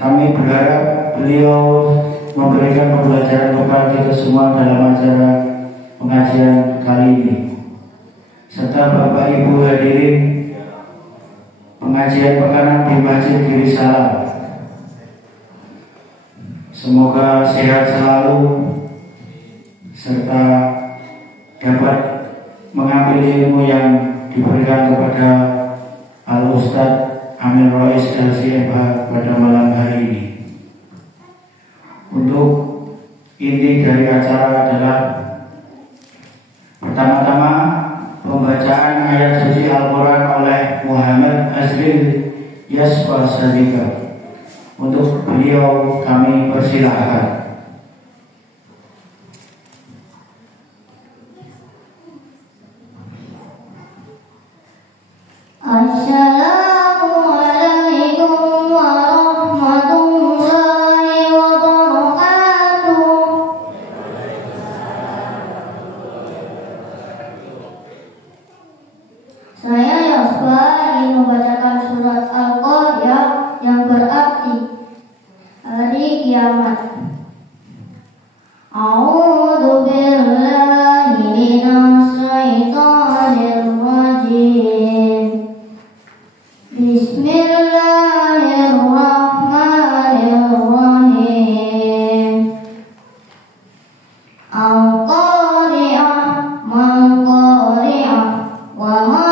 Kami berharap beliau memberikan pembelajaran kepada kita semua dalam acara pengajian kali ini. Serta Bapak Ibu hadirin pengajian pekanan di Masjid Giri Salam. Semoga sehat selalu serta dapat mengambil ilmu yang diberikan kepada Al-Ustadz Amin Rais LCMH pada malam hari ini. Untuk inti dari acara adalah pertama-tama pembacaan ayat suci Al-Quran oleh Muhammad Azril Yasfa Sadika. Untuk beliau kami persilahkan. Assalamualaikum warahmatullahi wabarakatuh. Saya Yosfa ingin membacakan surat Al-Qaryah yang berarti hari kiamat. A'udzu billahi minasy syaithanir rajim. Bismillahirrahmanirrahim. Al-Qari'ah mal-Qari'ah wa ma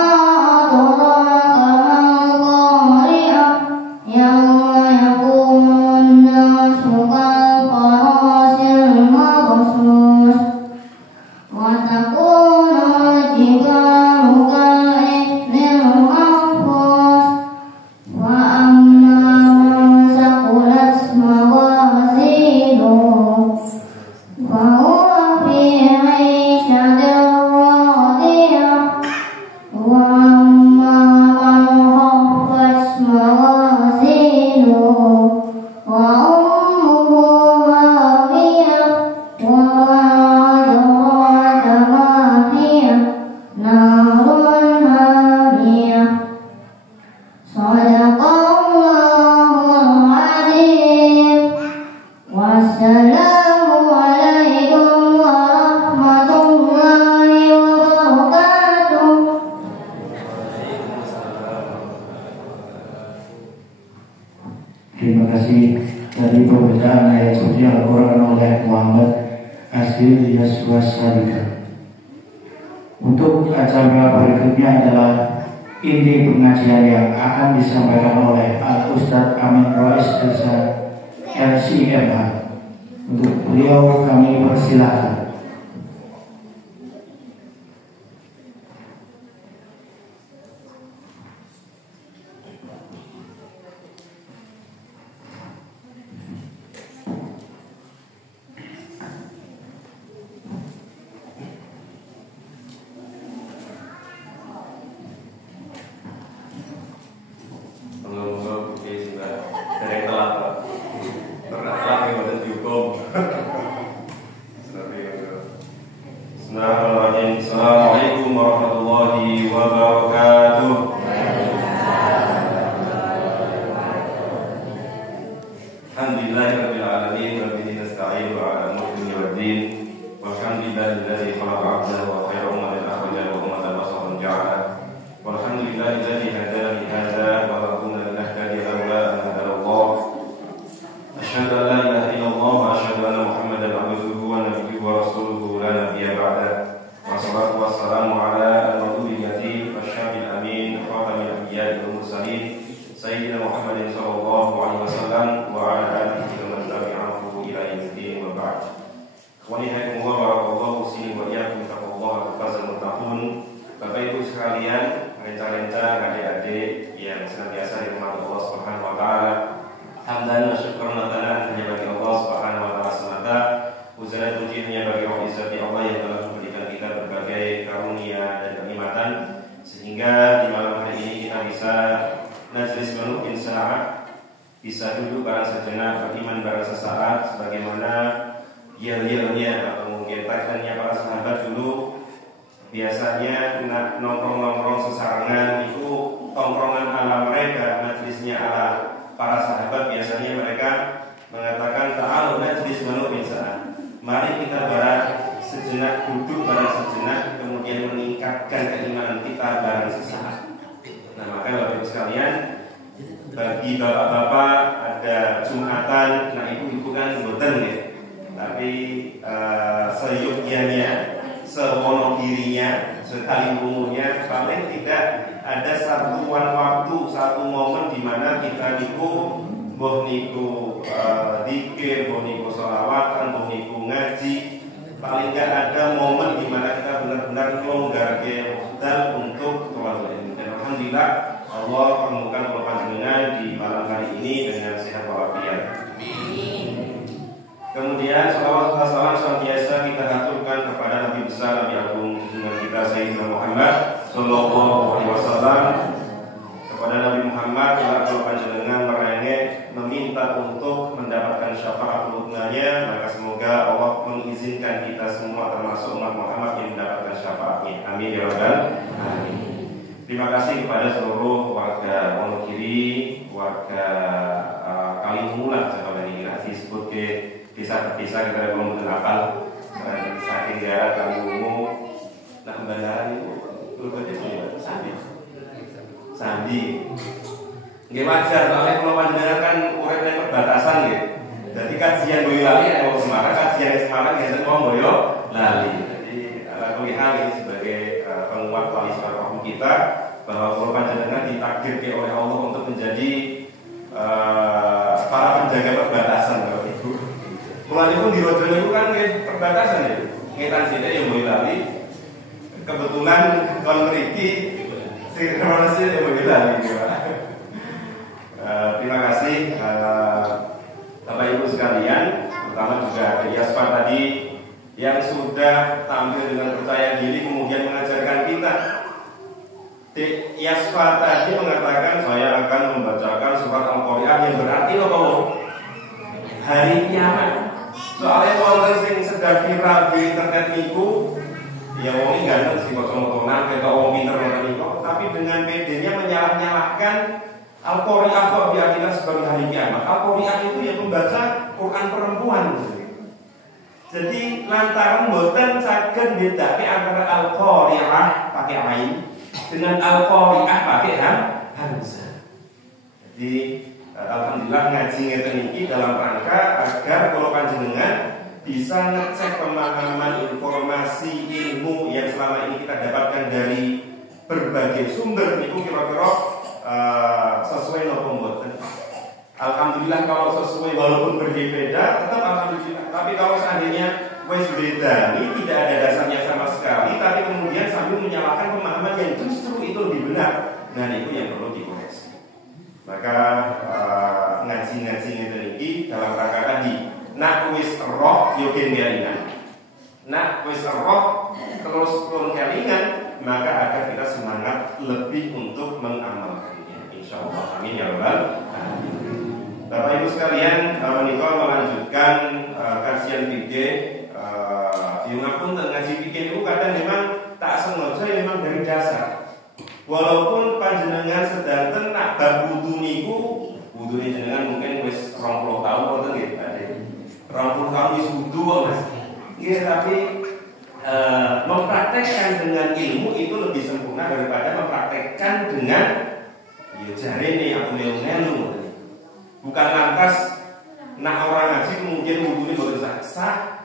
adraka mal-Qari'ah yawma yakumun nasu kal-farasil mabsus wa takunul jibalu kal-ihnil mahfuz wa amma man saqulat mawazinuhu fa huwa fi 'ishatin radiyah wa amma man khaffat mawazinuhu wa ummuhu hawiyah wa ma adraka ma hiya narun hamiyah. Shadaqallahul adzim. Wassalamualaikum warahmatullahi wabarakatuh. Terima kasih dari pembacaan ayat suci Al-Quran oleh Muhammad Azril Yasfa Sadika. Untuk acara berikutnya adalah inti pengajian yang akan disampaikan oleh Al-Ustadz Amin Rais LCMH. Untuk beliau kami persilahkan. Bismillahirrahmanirrahim. Assalamualaikum warahmatullahi wabarakatuh. Alhamdulillahirabbil alamin wa bihi nasta'in wa ala mulki waddin. Walhamdulillahilladzi khalaqa 'abdahu wa khayra ummatin akhrajahu wa ummatan wasatan ja'ala. Walhamdulillahilladzi hadana li hadza wa la kunna linahtadiya laula an hadana Allah. Asyhadu an la ilaha illallah wa asyhadu anna Muhammadan abduhu wa nabiyyuhu wa rasuluhu la nabiyya ba'da. Wassalatu wassalamu ala al-maduliyyati wasyamil amin khatamil anbiya'i wal mursalin sayyidina Muhammadin sallallahu alaihi wasallam wa ala alihi wa man tabi'ahu ila yaumil wa ba'd. Wanihakumullah wa barakallahu sini wa iyyakum taqullaha fazal muttaqun. Bapak Ibu sekalian, rencana adik-adik yang senantiasa dirahmati Allah Subhanahu wa taala. Hamdan wa syukran hanya bagi Allah Subhanahu wa taala semata. Puja dan puji hanya bagi Allah Izzati Allah yang telah memberikan kita berbagai karunia dan kenikmatan sehingga di malam hari ini kita bisa najlis menukin saat, bisa duduk bareng sejenak, beriman bareng sesaat, sebagaimana yel-yelnya atau mungkin tagline para sahabat dulu. Biasanya nongkrong-nongkrong sesarangan itu tongkrongan ala mereka, majlisnya ala para sahabat biasanya mereka mengatakan ta'alu najlis walau binsa'an. Mari kita bareng sejenak, duduk bareng sejenak, kemudian meningkatkan keimanan kita bareng sesaat. Nah, maka Bapak Ibu sekalian, bagi bapak-bapak ada Jumatan, nah ibu-ibu kan mboten ya. Tapi seyogyanya, sewonogirinya, sekali umurnya, paling tidak ada satuan waktu, satu momen di mana kita niku mbah niku dzikir, mbah niku sholawatan, mbah niku ngaji. Paling enggak ada momen di mana kita benar-benar nglonggarke waktu untuk sholat. Dan alhamdulillah Allah pertemukan kula panjenengan di malam hari ini dengan sehat walafiat. Kemudian salawat dan salam senantiasa kita haturkan kepada Nabi besar, Nabi agung junjungan kita Sayyidina Muhammad sallallahu alaihi wasallam. Kepada Nabi Muhammad kula panjenengan merengek meminta untuk mendapatkan syafaat ulunnya, maka semoga Allah mengizinkan kita semua termasuk umat Muhammad yang mendapatkan syafaatnya. Amin ya rabbal alamin. Terima kasih kepada seluruh warga Wonogiri, warga Kalimulat, seperti ini disebut ke desa-desa kita belum kenal, saking daerah Kaliwungu, nah Bandaran itu berarti Sandi. Sandi. Nggih wajar, soalnya kalau panjenengan kan urip ning perbatasan nggih. Jadi kajian Boyolali atau Semarang, kajian Semarang biasanya mau Boyolali. Jadi ala kulli hal ini sebagai penguat tali silaturahmi kita bahwa kalau panjenengan ditakdirkan oleh Allah untuk menjadi para penjaga perbatasan Bapak Ibu. Mulai pun di Rojo itu kan perbatasan ya. Ngetan sini yang Boyolali. Kebetulan kon mriki sing kronologi yang Boyolali. Terima kasih Bapak Ibu sekalian, terutama juga Yasfa tadi yang sudah tampil dengan percaya diri kemudian mengajarkan kita. Yasfa tadi mengatakan saya akan membacakan surat Al-Qari'ah yang berarti apa? Hari kiamat. Soalnya wonten sing sedang viral di internet niku, ya wong iki ganteng sing kocok-kocokan ketok wong pinter ngoten niku, tapi dengan PD-nya menyalah-nyalahkan Al-Qari'ah kok diartikan sebagai hari kiamat. Al-Qari'ah itu yang membaca Quran perempuan. Jadi lantaran boten saged bedake antara Al-Qari'ah pakai ain dengan Al-Qari'ah pakai hamzah. Jadi alhamdulillah ngaji ngeten iki dalam rangka agar kalau panjenengan bisa ngecek pemahaman informasi ilmu yang selama ini kita dapatkan dari berbagai sumber itu kira-kira sesuai nopo mboten. Alhamdulillah kalau sesuai walaupun berbeda tetap alhamdulillah. Tapi kalau seandainya wes beda, ini tidak ada dasarnya sama sekali, tapi kemudian sambil menyalahkan pemahaman yang justru itu lebih benar, dan itu yang perlu dikoreksi. Maka ngaji-ngaji ini dalam rangka tadi, nak wis roh yogen kelingan, nak wis roh terus pun kelingan, maka agar kita semangat lebih untuk mengamalkannya. Insyaallah, amin ya rabbal alamin. Bapak Ibu sekalian, menikah melanjutkan kajian fikih. Diungapun ngaji fikih itu kadang memang tak sengaja, memang dari dasar. Walaupun panjenengan sedanten nak bab wudu niku, wudune jenengan mungkin wis 20 tahun wonten nggih, Pak. 20 tahun wis wudu Mas. Nggih, tapi mempraktekkan dengan ilmu itu lebih sempurna daripada mempraktekkan dengan ya jarene aku ngelu-ngelu. Bukan lantas nak orang ngaji kemudian wudunya baru sah.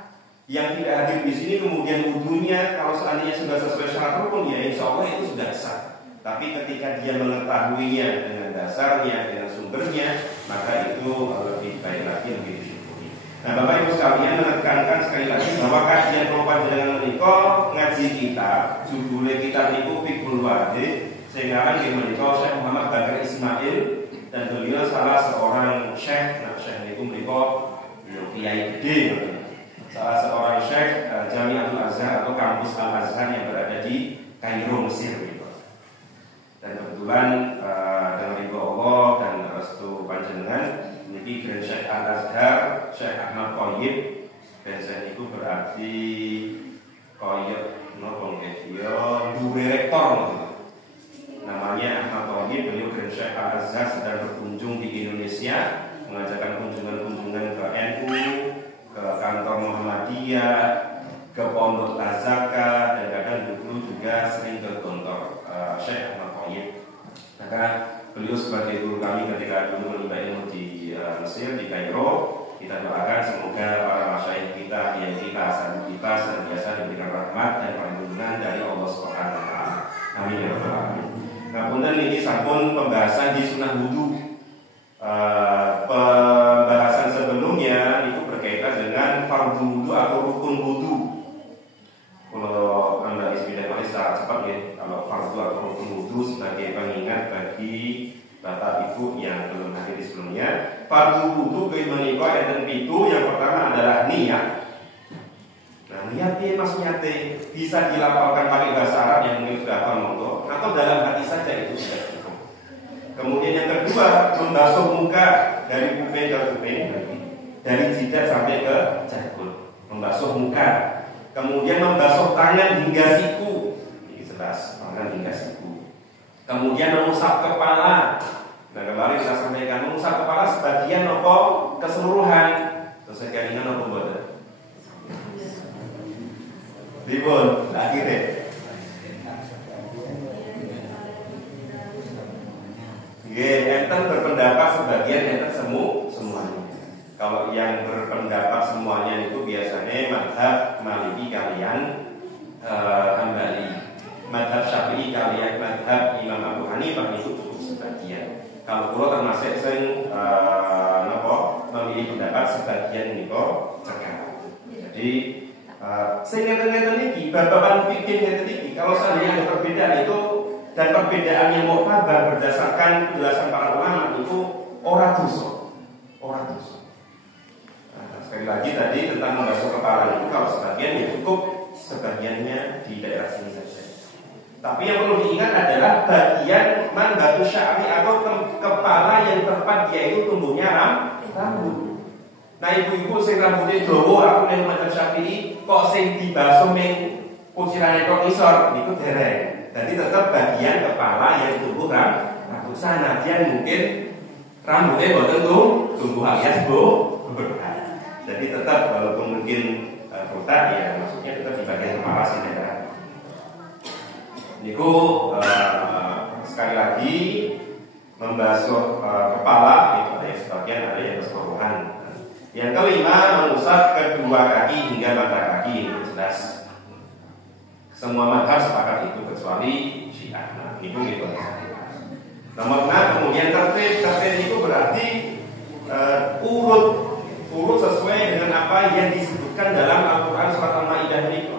Yang tidak hadir di sini kemudian wudunya kalau seandainya sudah sesuai syarat rukun ya insya Allah itu sudah sah. Tapi ketika dia mengetahuinya dengan dasarnya, dengan sumbernya, maka itu lebih baik lagi, lebih disyukuri. Nah Bapak Ibu sekalian menekankan sekali lagi bahwa kajian panjenengan menika ngaji kita, judulnya kita niku Fiqhul Wadih, sehingga di menika Syekh Muhammad Bakar Ismail, dan beliau salah seorang syekh. Nah syekh niku menika kiai gede, salah seorang syekh Jami'atul Azhar atau kampus Al Azhar yang berada di Kairo, Mesir. Dan kebetulan dengan ridho Allah dan restu panjenengan niki Grand Syekh Al Azhar, Syekh Ahmad Qoyib, dan Syekh itu berarti Qoyib nopo nggih ya duwe rektor. namanya Ahmad Thoyib. Beliau Grand Syekh Al-Azhar sedang berkunjung di Indonesia, mengajarkan kunjungan-kunjungan ke NU, ke kantor Muhammadiyah, ke Pondok Tazaka, dan kadang dulu juga sering ke kantor Syekh Ahmad Thoyib. Maka beliau sebagai guru kami ketika dulu menimba ilmu di Mesir, di Kairo, kita doakan semoga para masyayikh kita, yang kita senantiasa diberikan rahmat dan perlindungan dari Allah Subhanahu wa taala. Amin ya rabbal alamin. Nah, kemudian ini sampun pembahasan di sunnah wudu. Pembahasan sebelumnya itu berkaitan dengan fardu wudu atau rukun wudu. Kalau Anda istilahnya paling secara cepat ya, kalau fardu atau rukun wudu sebagai pengingat bagi Bapak Ibu yang belum hadir sebelumnya. Fardu wudu keimaniku enten pitu. Yang pertama adalah niat. Nah, niat ini maksudnya bisa dilafalkan pakai bahasa Arab yang mungkin sudah hafal moto, atau dalam hati saja itu sudah cukup. Kemudian yang kedua, membasuh muka dari kuping ke kuping, dari jidat sampai ke janggut, membasuh muka. Kemudian membasuh tangan hingga siku, ini jelas tangan hingga siku. Kemudian mengusap kepala. Nah, kemarin saya sampaikan mengusap kepala sebagian apa keseluruhan. Terus saya keinginan apa buat? Ribon, akhirnya. Enten berpendapat sebagian, enten semuanya. Kalau yang berpendapat semuanya itu biasanya mazhab Maliki kalian Hambali, mazhab Syafi'i kalian mazhab Imam Abu Hanifah itu cukup sebagian. Kalau pulau termasuk sing memilih pendapat sebagian niko cekal. Jadi sing ngeten-ngeten iki babagan fikih ngeten iki kalau seandainya ada perbedaan itu dan perbedaan yang muktabar berdasarkan penjelasan para ulama itu ora dosa. Nah, sekali lagi tadi tentang membasuh kepala itu kalau sebagian ya cukup, sebagiannya di daerah sini saja. Tapi yang perlu diingat adalah bagian manbatu sya'ri atau kepala yang tepat yaitu tumbuhnya rambut. Nah, ibu-ibu sing rambutnya dawa aku ning mazhab Syafi'i kok sing dibasuh ning kucirane tok isor niku dereng. Jadi tetap bagian kepala yang tumbuh rambut sana dia mungkin rambutnya boten tumbuh alias botak. Jadi tetap walaupun mungkin botak ya maksudnya tetap di bagian kepala sih daerah. Niku sekali lagi membasuh kepala itu ada yang sebagian, ada yang keseluruhan. Yang kelima, mengusap kedua kaki hingga mata kaki, itu jelas. Semua mazhab sepakat itu kecuali Syiah. Nah, itu gitu. Nomor 6, kemudian tertib itu berarti urut sesuai dengan apa yang disebutkan dalam Al-Quran surat Al-Maidah itu.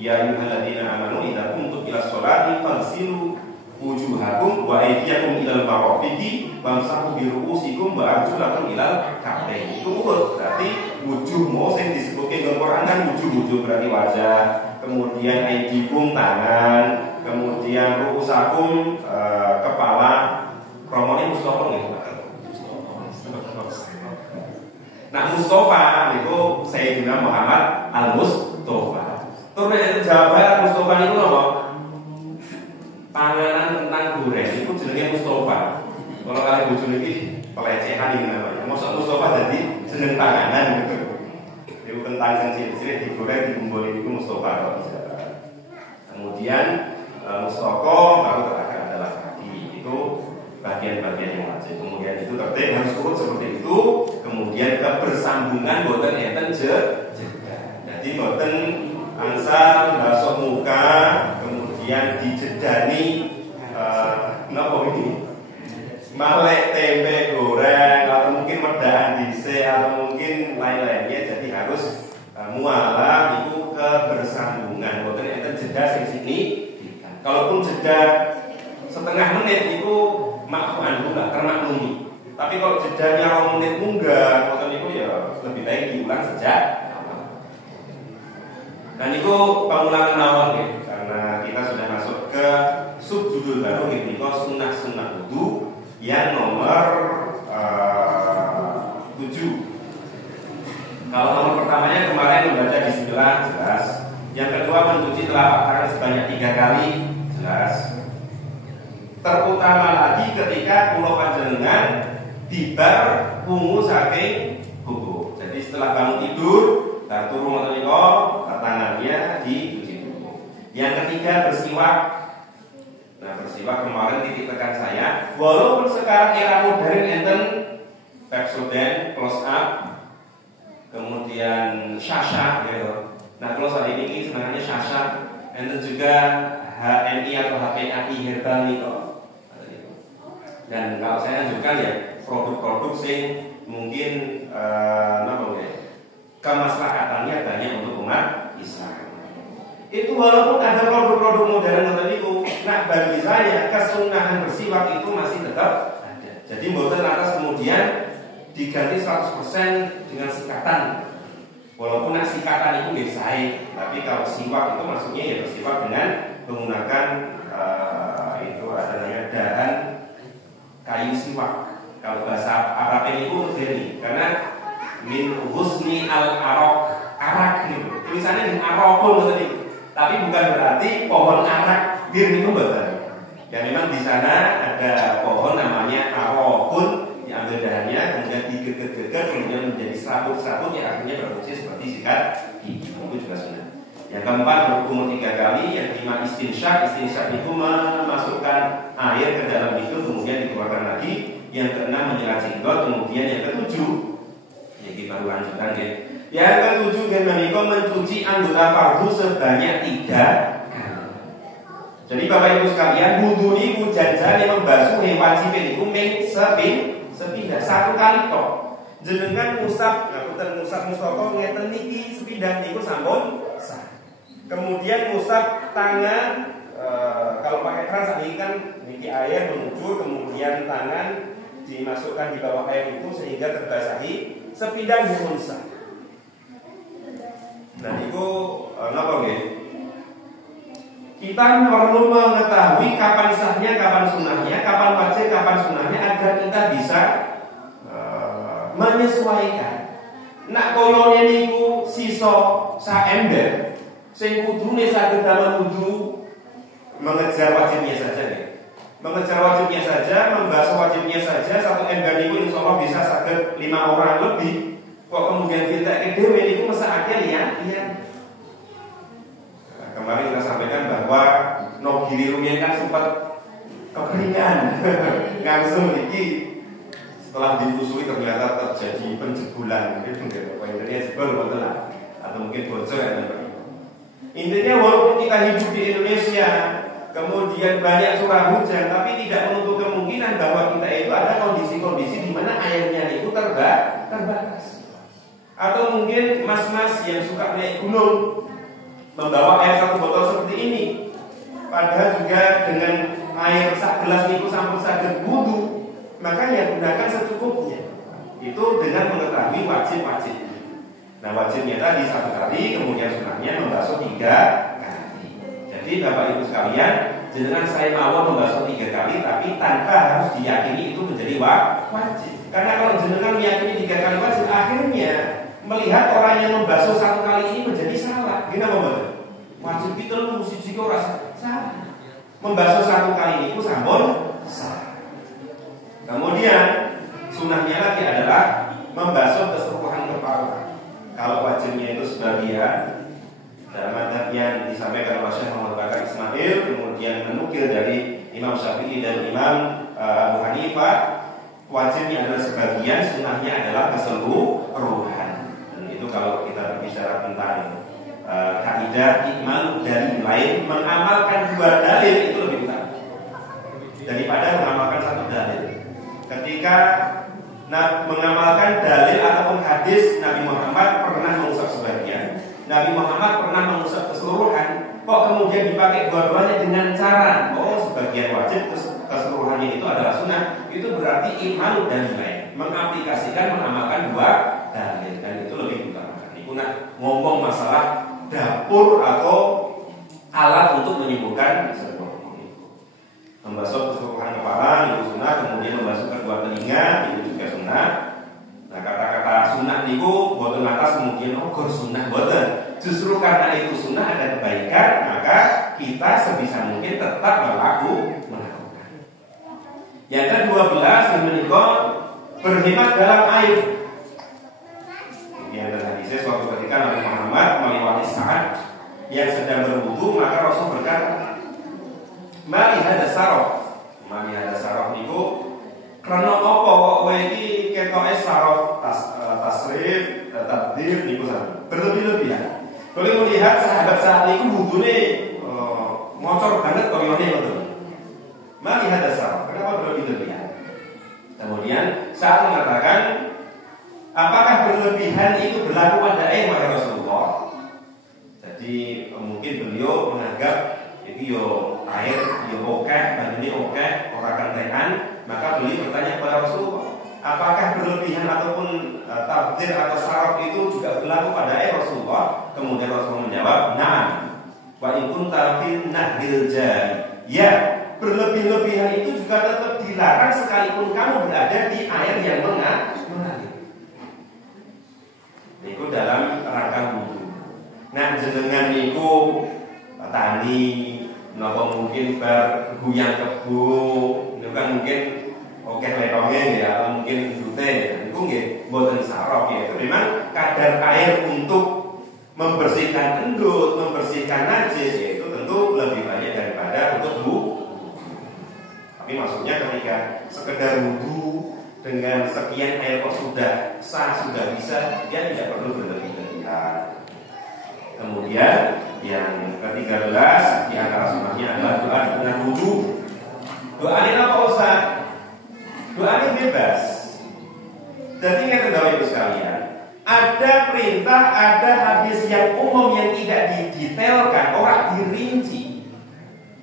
Ya ayyuhalladzina amanu idza qumtum ila sholati fagsilu wujuhakum wa aydiyakum ilal marafiqi wamsahu bi ru'usikum wa arjulakum ilal ka'bayn. Itu urut berarti wujuhmu sing disebutke dalam Quran kan wujuh berarti wajah, kemudian aydikum tangan, kemudian ru'usakum kepala. Promone Mustafa nggih. Nah, Mustafa itu Sayyidina Muhammad Al-Mustafa. Terus jawaban Mustafa itu apa? Panganan tentang goreng itu jenenge Mustafa. Kalau kalian bojone iki pelecehan ini namanya. Mosok Mustafa jadi jeneng panganan gitu. Itu tentang yang cilik-cilik digoreng dibumboni itu Mustafa kalau bisa. Kemudian Mustafa baru terakhir adalah kaki. Itu bagian-bagian yang wajib. Kemudian itu tertib harus urut seperti itu. Kemudian kebersambungan boten enten jeda. Jadi boten ansal basuh muka, kemudian dijedani napa ini? Malek tempe goreng atau mungkin medaan dhisik atau mungkin lain-lainnya. Jadi harus mualah itu kebersambungan. Boten enten jeda sing signifikan. Kalaupun jeda setengah menit itu makruhan enggak termaklumi. Tapi kalau jedanya 2 menit munggah, boten itu ya lebih baik diulang sejak. Dan itu pengulangan awal ya, karena kita sudah masuk ke subjudul baru ini sunnah wudu yang nomor 7. Kalau nomor pertamanya kemarin membaca bismillah jelas. Yang kedua mencuci telapak tangan sebanyak 3 kali jelas. Terutama lagi ketika kula panjenengan dibar ungu saking buku. Jadi setelah bangun tidur, turu menika tangannya dicuci dulu. Yang ketiga bersiwak. Nah, bersiwak kemarin titik tekan saya, walaupun sekarang era modern enten Pepsodent, Close Up, kemudian Shasha gitu. Nah, kalau saat ini sebenarnya Shasha, enten juga HMI atau HPAI herbal itu. Dan kalau saya anjurkan ya produk-produk sing mungkin kemaslahataannya banyak untuk umat Islam. Itu walaupun ada produk-produk modern tertentu, nah bagi saya kesunahan bersiwak itu masih tetap ada. Jadi mboten atas kemudian diganti 100% dengan sikatan. Walaupun sikatan itu biasa, tapi kalau siwak itu maksudnya ya bersiwak dengan menggunakan itu ada namanya dahan kayu siwak. Kalau bahasa Arab itu modern, karena min husni arak gitu. Tulisannya min arakun tadi. Tapi bukan berarti pohon arak bir itu betul. Ya memang di sana ada pohon namanya arakun, diambil dahannya kemudian digeger-geger kemudian menjadi serabut-serabut yang akhirnya berfungsi seperti sikat gigi. Itu juga sunnah. Yang keempat berkumur 3 kali, yang kelima istinsyak. Istinsyak itu memasukkan air ke dalam itu kemudian dikeluarkan lagi. Yang keenam menyerah jenggot, kemudian yang ketujuh ya kita lanjutkan ya. Yang ketujuh menika mencuci anggota fardu sebanyak 3 kali. Jadi Bapak Ibu sekalian, wudu niku janjane membasuh wajib niku mung sepindah 1 kali tok. Jenengan ngusap, ngapunten ngusap mustaka ngeten niki sepindah niku sampun sah. Kemudian ngusap tangan kalau pakai keran saat ini kan niki air mengucur, kemudian tangan dimasukkan di bawah air itu sehingga terbasahi sepindah niku sah. Dan itu napa nggih? Kita perlu mengetahui kapan sahnya, kapan sunahnya, kapan wajib, kapan sunahnya agar kita bisa menyesuaikan. Nak kolone niku sisa saember sing kudune saged damel wudu mengejar wajibnya saja nih. Mengejar wajibnya saja, membasuh wajibnya saja, 1 ember niku insyaallah bisa saged 5 orang lebih. Kok kemudian kita dhewe niku mesakake ya. Nah, kemarin kita sampaikan bahwa Nogiri Rumiyin kan sempat kekeringan. Langsung iki setelah diusui ternyata terjadi penjebulan. Itu enggak poinnya jebol betul lah. Atau mungkin bocor ya teman-teman. Intinya walaupun kita hidup di Indonesia, kemudian banyak curah hujan, tapi tidak menutup kemungkinan bahwa kita itu ada kondisi-kondisi di mana airnya itu terbatas. Atau mungkin mas-mas yang suka naik gunung membawa air 1 botol seperti ini, padahal juga dengan air sak gelas itu sampun saged wudu, makanya gunakan secukupnya. Itu dengan mengetahui wajib-wajib. Nah wajibnya tadi 1 kali, kemudian sunahnya membasuh 3 kali. Jadi Bapak Ibu sekalian, jenengan saya mau membasuh 3 kali, tapi tanpa harus diyakini itu menjadi wajib. Karena kalau jenengan meyakini 3 kali wajib, akhirnya melihat orang yang membasuh 1 kali ini menjadi salah. Gimana betul? Wajib itu musik ora salah. Membasuh 1 kali itu sampun sah. Kemudian sunahnya lagi adalah membasuh keseluruhan kepala. Kalau wajibnya itu sebagian, dalam adab yang disampaikan oleh Syekh Muhammad Bakar Ismail, kemudian menukil dari Imam Syafi'i dan Imam Abu Hanifah, wajibnya adalah sebagian, sunahnya adalah keseluruhan. Itu kalau kita berbicara tentang kaidah ikmal dari lain, mengamalkan 2 dalil itu lebih utama daripada mengamalkan 1 dalil. Ketika mengamalkan dalil ataupun hadis Nabi Muhammad pernah mengusap sebagian, Nabi Muhammad pernah mengusap keseluruhan, kok kemudian dipakai dua-duanya dengan cara sebagian wajib keseluruhannya itu adalah sunnah, itu berarti ikmal dari lain, mengaplikasikan mengamalkan 2 dalil, dan itu lebih utama. Itu ngomong masalah dapur atau alat untuk menyembuhkan sebuah hukum. Membasuh keseluruhan kepala itu sunnah, kemudian membasuh kedua telinga itu juga sunnah. Nah kata-kata sunnah itu boten atas kemudian gor sunnah boten. Justru karena itu sunnah ada kebaikan, maka kita sebisa mungkin tetap melakukan. Yang ke-12 menikah berhemat dalam air. Yang hadisnya suatu ketika Nabi Muhammad melewati Sa'ad yang sedang berwudu, maka Rasul berkata, "Mali hada saraf." Mali hada saraf niku karena apa kok kowe iki ketoke saraf tasrif, takdir niku berlebih-lebihan. Kalau melihat sahabat-sahabat itu wudune ngocor banget kok ngene betul. Mali hada saraf, kenapa berlebih-lebihan? Kemudian saat mengatakan, apakah berlebihan itu berlaku pada air wahai Rasulullah? Jadi mungkin beliau menganggap itu yo air yo oke, bandingnya oke, orang kantekan, maka beliau bertanya kepada Rasulullah, apakah berlebihan ataupun takdir atau saraf itu juga berlaku pada air Rasulullah? Kemudian Rasulullah menjawab, "Na'am. Wa in kunta fil nahril jari." Ya, berlebih-lebihan itu juga tetap dilarang sekalipun kamu berada di air yang mengalir. Itu dalam rangka wudu. Nah, jenengan niku tani, napa mungkin bar guyang kebo, itu kan mungkin oke letonge ya, mungkin dute, itu nggih mboten saraf ya. Itu memang kadar air untuk membersihkan endut, membersihkan najis, yaitu tentu lebih banyak daripada untuk wudu. Tapi maksudnya ketika sekedar wudu dengan sekian air kok sudah sah, sudah bisa, dia tidak perlu berlebihan. Kemudian yang ke-13 di antara sunnahnya adalah doa dengan wudu. Doa ini apa Ustaz? Doa ini bebas. Jadi ingat Bapak Ibu sekalian, ada perintah, ada hadis yang umum yang tidak didetailkan, orang dirinci.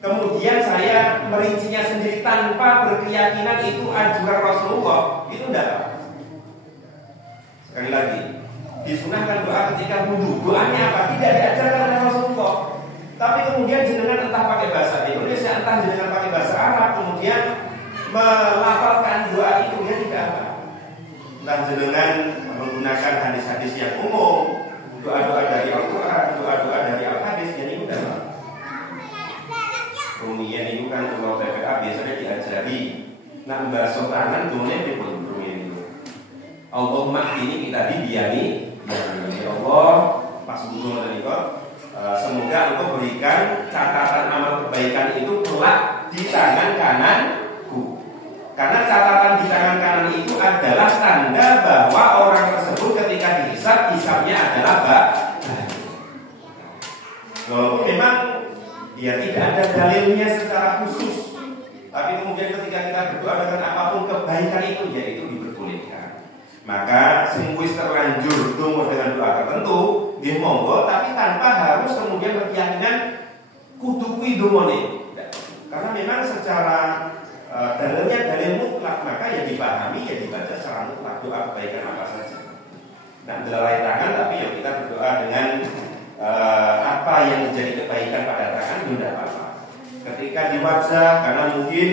Kemudian saya merincinya sendiri tanpa berkeyakinan itu anjuran Rasulullah, itu tidak. Sekali lagi, disunahkan doa ketika wudu. Doanya apa? Tidak diajarkan oleh Rasulullah. Tapi kemudian jenengan entah pakai bahasa Indonesia, entah jenengan pakai bahasa Arab, kemudian melafalkan doa itu, dia tidak apa. Entah jenengan menggunakan hadis-hadis yang umum, doa-doa dari Al-Quran, doa-doa dari Al-Hadis, yang itu tidak apa. Kemudian itu kan kalau TPA biasanya diajari nak basuh tangan kemudian dipun itu. Allahumma ini kita didiami. Ya Allah, pas wudu tadi kok, semoga engkau berikan catatan amal kebaikan itu kelak di tangan kananku. Karena catatan di tangan kanan itu adalah tanda bahwa orang tersebut ketika dihisab, hisabnya adalah baik. Walaupun memang ya tidak ada dalilnya secara khusus, tapi kemudian ketika kita berdoa dengan apapun kebaikan itu, ya itu diperbolehkan. Maka sing wis terlanjur donga dengan doa tertentu, nggih monggo, tapi tanpa harus kemudian berkeyakinan kudu kuwi dongane. Karena memang secara dalilnya dalil mutlak, maka ya dipahami, ya dibaca secara mutlak doa kebaikan apa saja. Nah, belai tangan, tapi ya kita berdoa dengan apa yang menjadi kebaikan pada tangan itu tidak apa-apa. Ketika di wajah, karena mungkin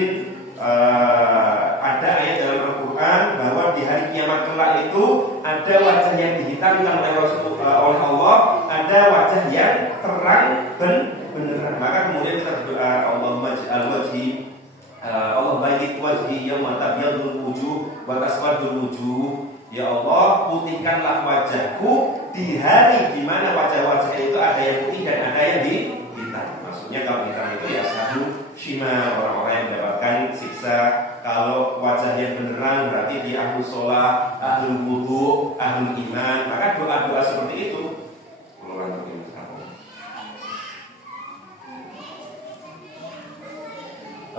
ada ayat dalam Al-Quran bahwa di hari kiamat kelak itu ada wajah yang dihitamkan oleh Allah, ada wajah yang terang beneran. Maka kemudian kita berdoa, Allahumma ij'al wajhi, Allah baik wajhi yauma tabyadul wujuh wa taswadul wujuh. Ya Allah, putihkanlah wajahku di hari di mana wajah-wajah itu ada yang putih dan ada yang hitam. Maksudnya kalau hitam itu ya satu shima, orang-orang yang mendapatkan siksa. Kalau wajah yang beneran berarti di ahlu sholat, ahlu wudu, ahlu iman. Maka doa-doa seperti itu.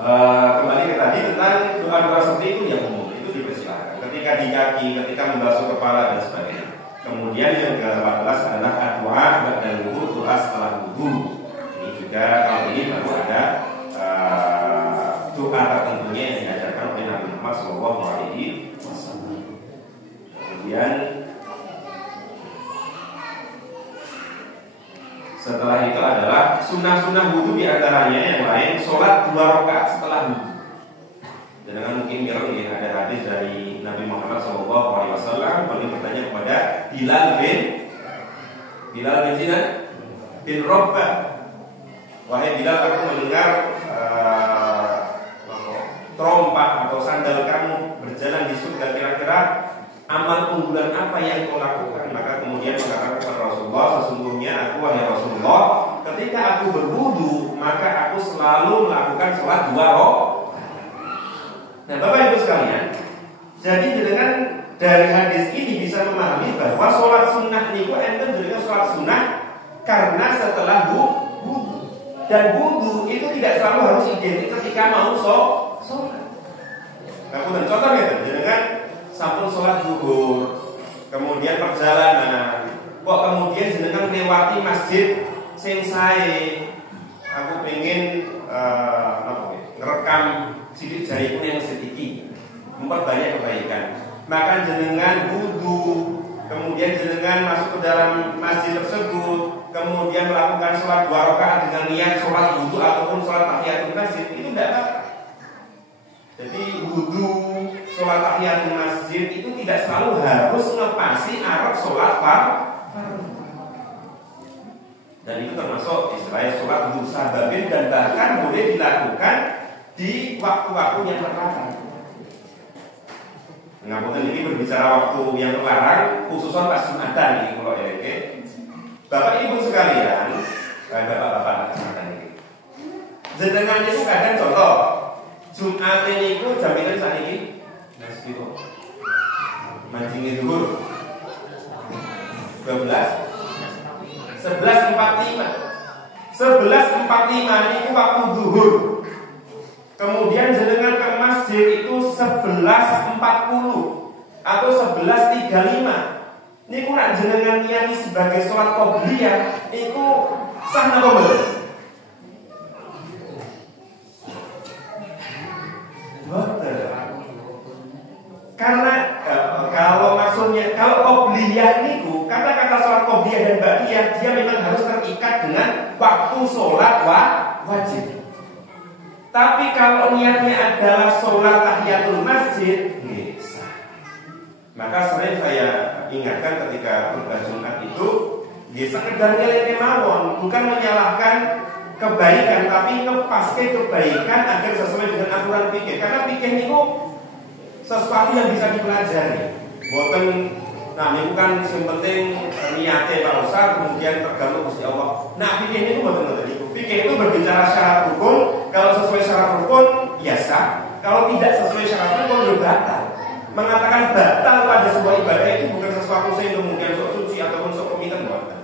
Kembali ke tadi tentang doa-doa seperti itu yang umum, itu dipersilakan. Ketika di kaki, ketika membasuh kepala dan sebagainya. Kemudian yang ke-14 adalah doa ba'da wudu, doa setelah wudu. Ini juga kalau ini baru ada doa tertentunya yang diajarkan oleh Nabi Muhammad SAW. Kemudian setelah itu adalah sunnah-sunnah wudu, diantaranya yang lain sholat 2 rakaat setelah wudu. Dengan mungkin yang ada hadis dari Nabi Muhammad SAW, beliau bertanya kepada Bilal bin Rabah, wahai Bilal, aku mendengar trompa atau sandal kamu berjalan di surga, kira-kira amal unggulan apa yang kau lakukan? Maka kemudian mengatakan kepada Rasulullah, sesungguhnya aku, wahai Rasulullah, ketika aku berwudu maka aku selalu melakukan sholat 2 rakaat. Nah, Bapak Ibu sekalian, jadi dengan dari hadis ini bisa memahami bahwa sholat sunnah niku enten jenenge sholat sunnah karena setelah wudu. Dan wudu itu tidak selalu harus identik ketika mau sholat. Nah, contohnya dengan sampun sholat zuhur, kemudian perjalanan, kok kemudian jenengan melewati masjid sing sae, aku pengen ngerekam sidik jariku yang sedikit, memperbanyak kebaikan. Maka jenengan wudu, kemudian jenengan masuk ke dalam masjid tersebut, kemudian melakukan sholat 2 rakaat dengan niat sholat wudu ataupun sholat tahiyatul masjid, itu tidak apa. Jadi wudu, sholat tahiyatul masjid itu tidak selalu harus ngepasi arep sholat fardu. Dan itu termasuk istilahnya sholat musababin dan bahkan boleh dilakukan di waktu-waktu yang terlarang. Ngapunten ini berbicara waktu yang terlarang, khususnya pas Jumatan ini kalau ya. Bapak Ibu sekalian, bapak-bapak ini. Jenengan itu kadang contoh Jumat ini itu jaminan saat ini mas gitu mancing zuhur 11:45 ini waktu zuhur. Kemudian jenengan ke masjid itu 11:40 atau 11:35. Niku nak jenengan niati sebagai sholat qobliyah niku sah napa mboten? Karena kalau maksudnya kalau qobliyah niku kata-kata sholat qobliyah dan ba'diyah dia memang harus terikat dengan waktu sholat wajib. Tapi kalau niatnya adalah sholat tahiyatul masjid, sah. Maka sering saya ingatkan ketika khutbah Jumat itu, sekedar nilai mawon, bukan menyalahkan kebaikan, tapi ngepaske kebaikan agar sesuai dengan aturan fikih. Karena fikih itu sesuatu yang bisa dipelajari. Boten, nah ini kan yang penting niatnya Pak Ustaz, kemudian tergantung Gusti Allah. Nah fikih itu boten itu. Fikih itu berbicara syarat hukum. Kalau sesuai syarat rukun, ya sah. Kalau tidak sesuai syarat rukun, ya batal. Mengatakan batal pada sebuah ibadah itu bukan sesuatu yang kemudian sok suci ataupun sok komitan, bukan.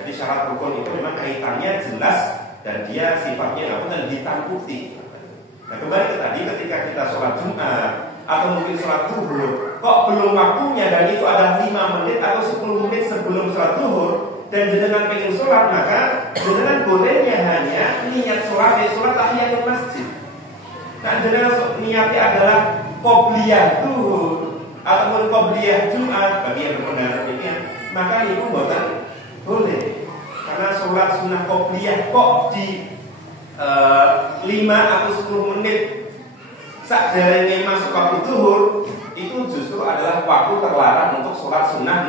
Jadi syarat rukun itu memang kaitannya jelas dan dia sifatnya apa dan hitam putih. Nah kembali ke tadi ketika kita sholat Jumat atau mungkin sholat zuhur, kok belum waktunya dan itu ada 5 menit atau 10 menit sebelum sholat zuhur. Dan jenengan pengen sholat, maka jenengan bolehnya hanya niat sholat tahiyatul masjid. Nah jenengan niatnya adalah qobliyah zuhur ataupun qobliyah Jumat bagi yang berpendapat demikian, maka itu bukan boleh. Karena sholat sunnah qobliyah kok di 5 atau 10 menit sakjarene masuk waktu zuhur, itu justru adalah waktu terlarang untuk sholat sunnah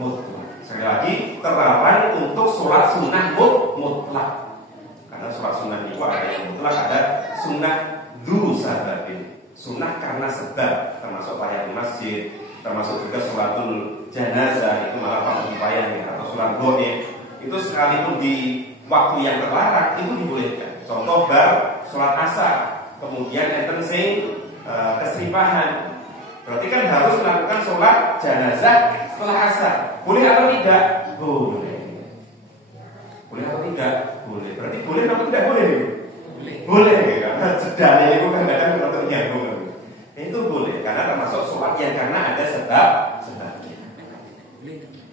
mutlak. Sekali lagi, terlarang untuk sholat sunnah mutlak. Karena sholat sunnah itu ada yang mutlak, ada sunnah dulu sababin, sunnah karena sebab, termasuk tahiyatul masjid, termasuk juga sholatul janazah, itu malah fardu kifayah atau sholat goib. Itu sekalipun di waktu yang terlarang itu dibolehkan. Contoh bar sholat asar, kemudian enten sing keseripahan. Berarti kan harus melakukan sholat janazah setelah asar. Boleh atau tidak? Boleh. Boleh atau tidak? Boleh. Berarti boleh atau tidak boleh? Boleh. Karena jedanya itu kan kadang untuk nyambung. Itu boleh karena termasuk sholat yang karena ada sebabnya.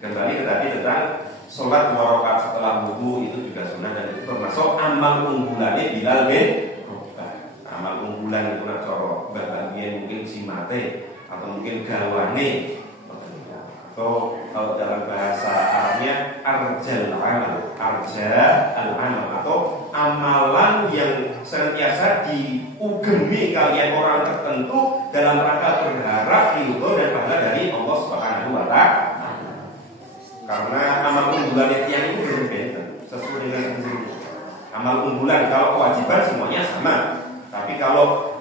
Kembali ke tadi tentang sholat 2 rakaat setelah wudu itu juga sunnah dan itu termasuk amal unggulannya Bilal bin Rabah. Amal unggulan itu nak coro bagian mungkin si mate atau mungkin gawane atau kalau dalam bahasa Arabnya arjal amal atau amalan yang senantiasa diugemi kalian orang tertentu dalam rangka berharap ridho dan pahala dari Allah Subhanahu wa Ta'ala. Karena amal unggulan yang itu berbeda sesuai dengan sendiri. Amal unggulan kalau kewajiban semuanya sama, tapi kalau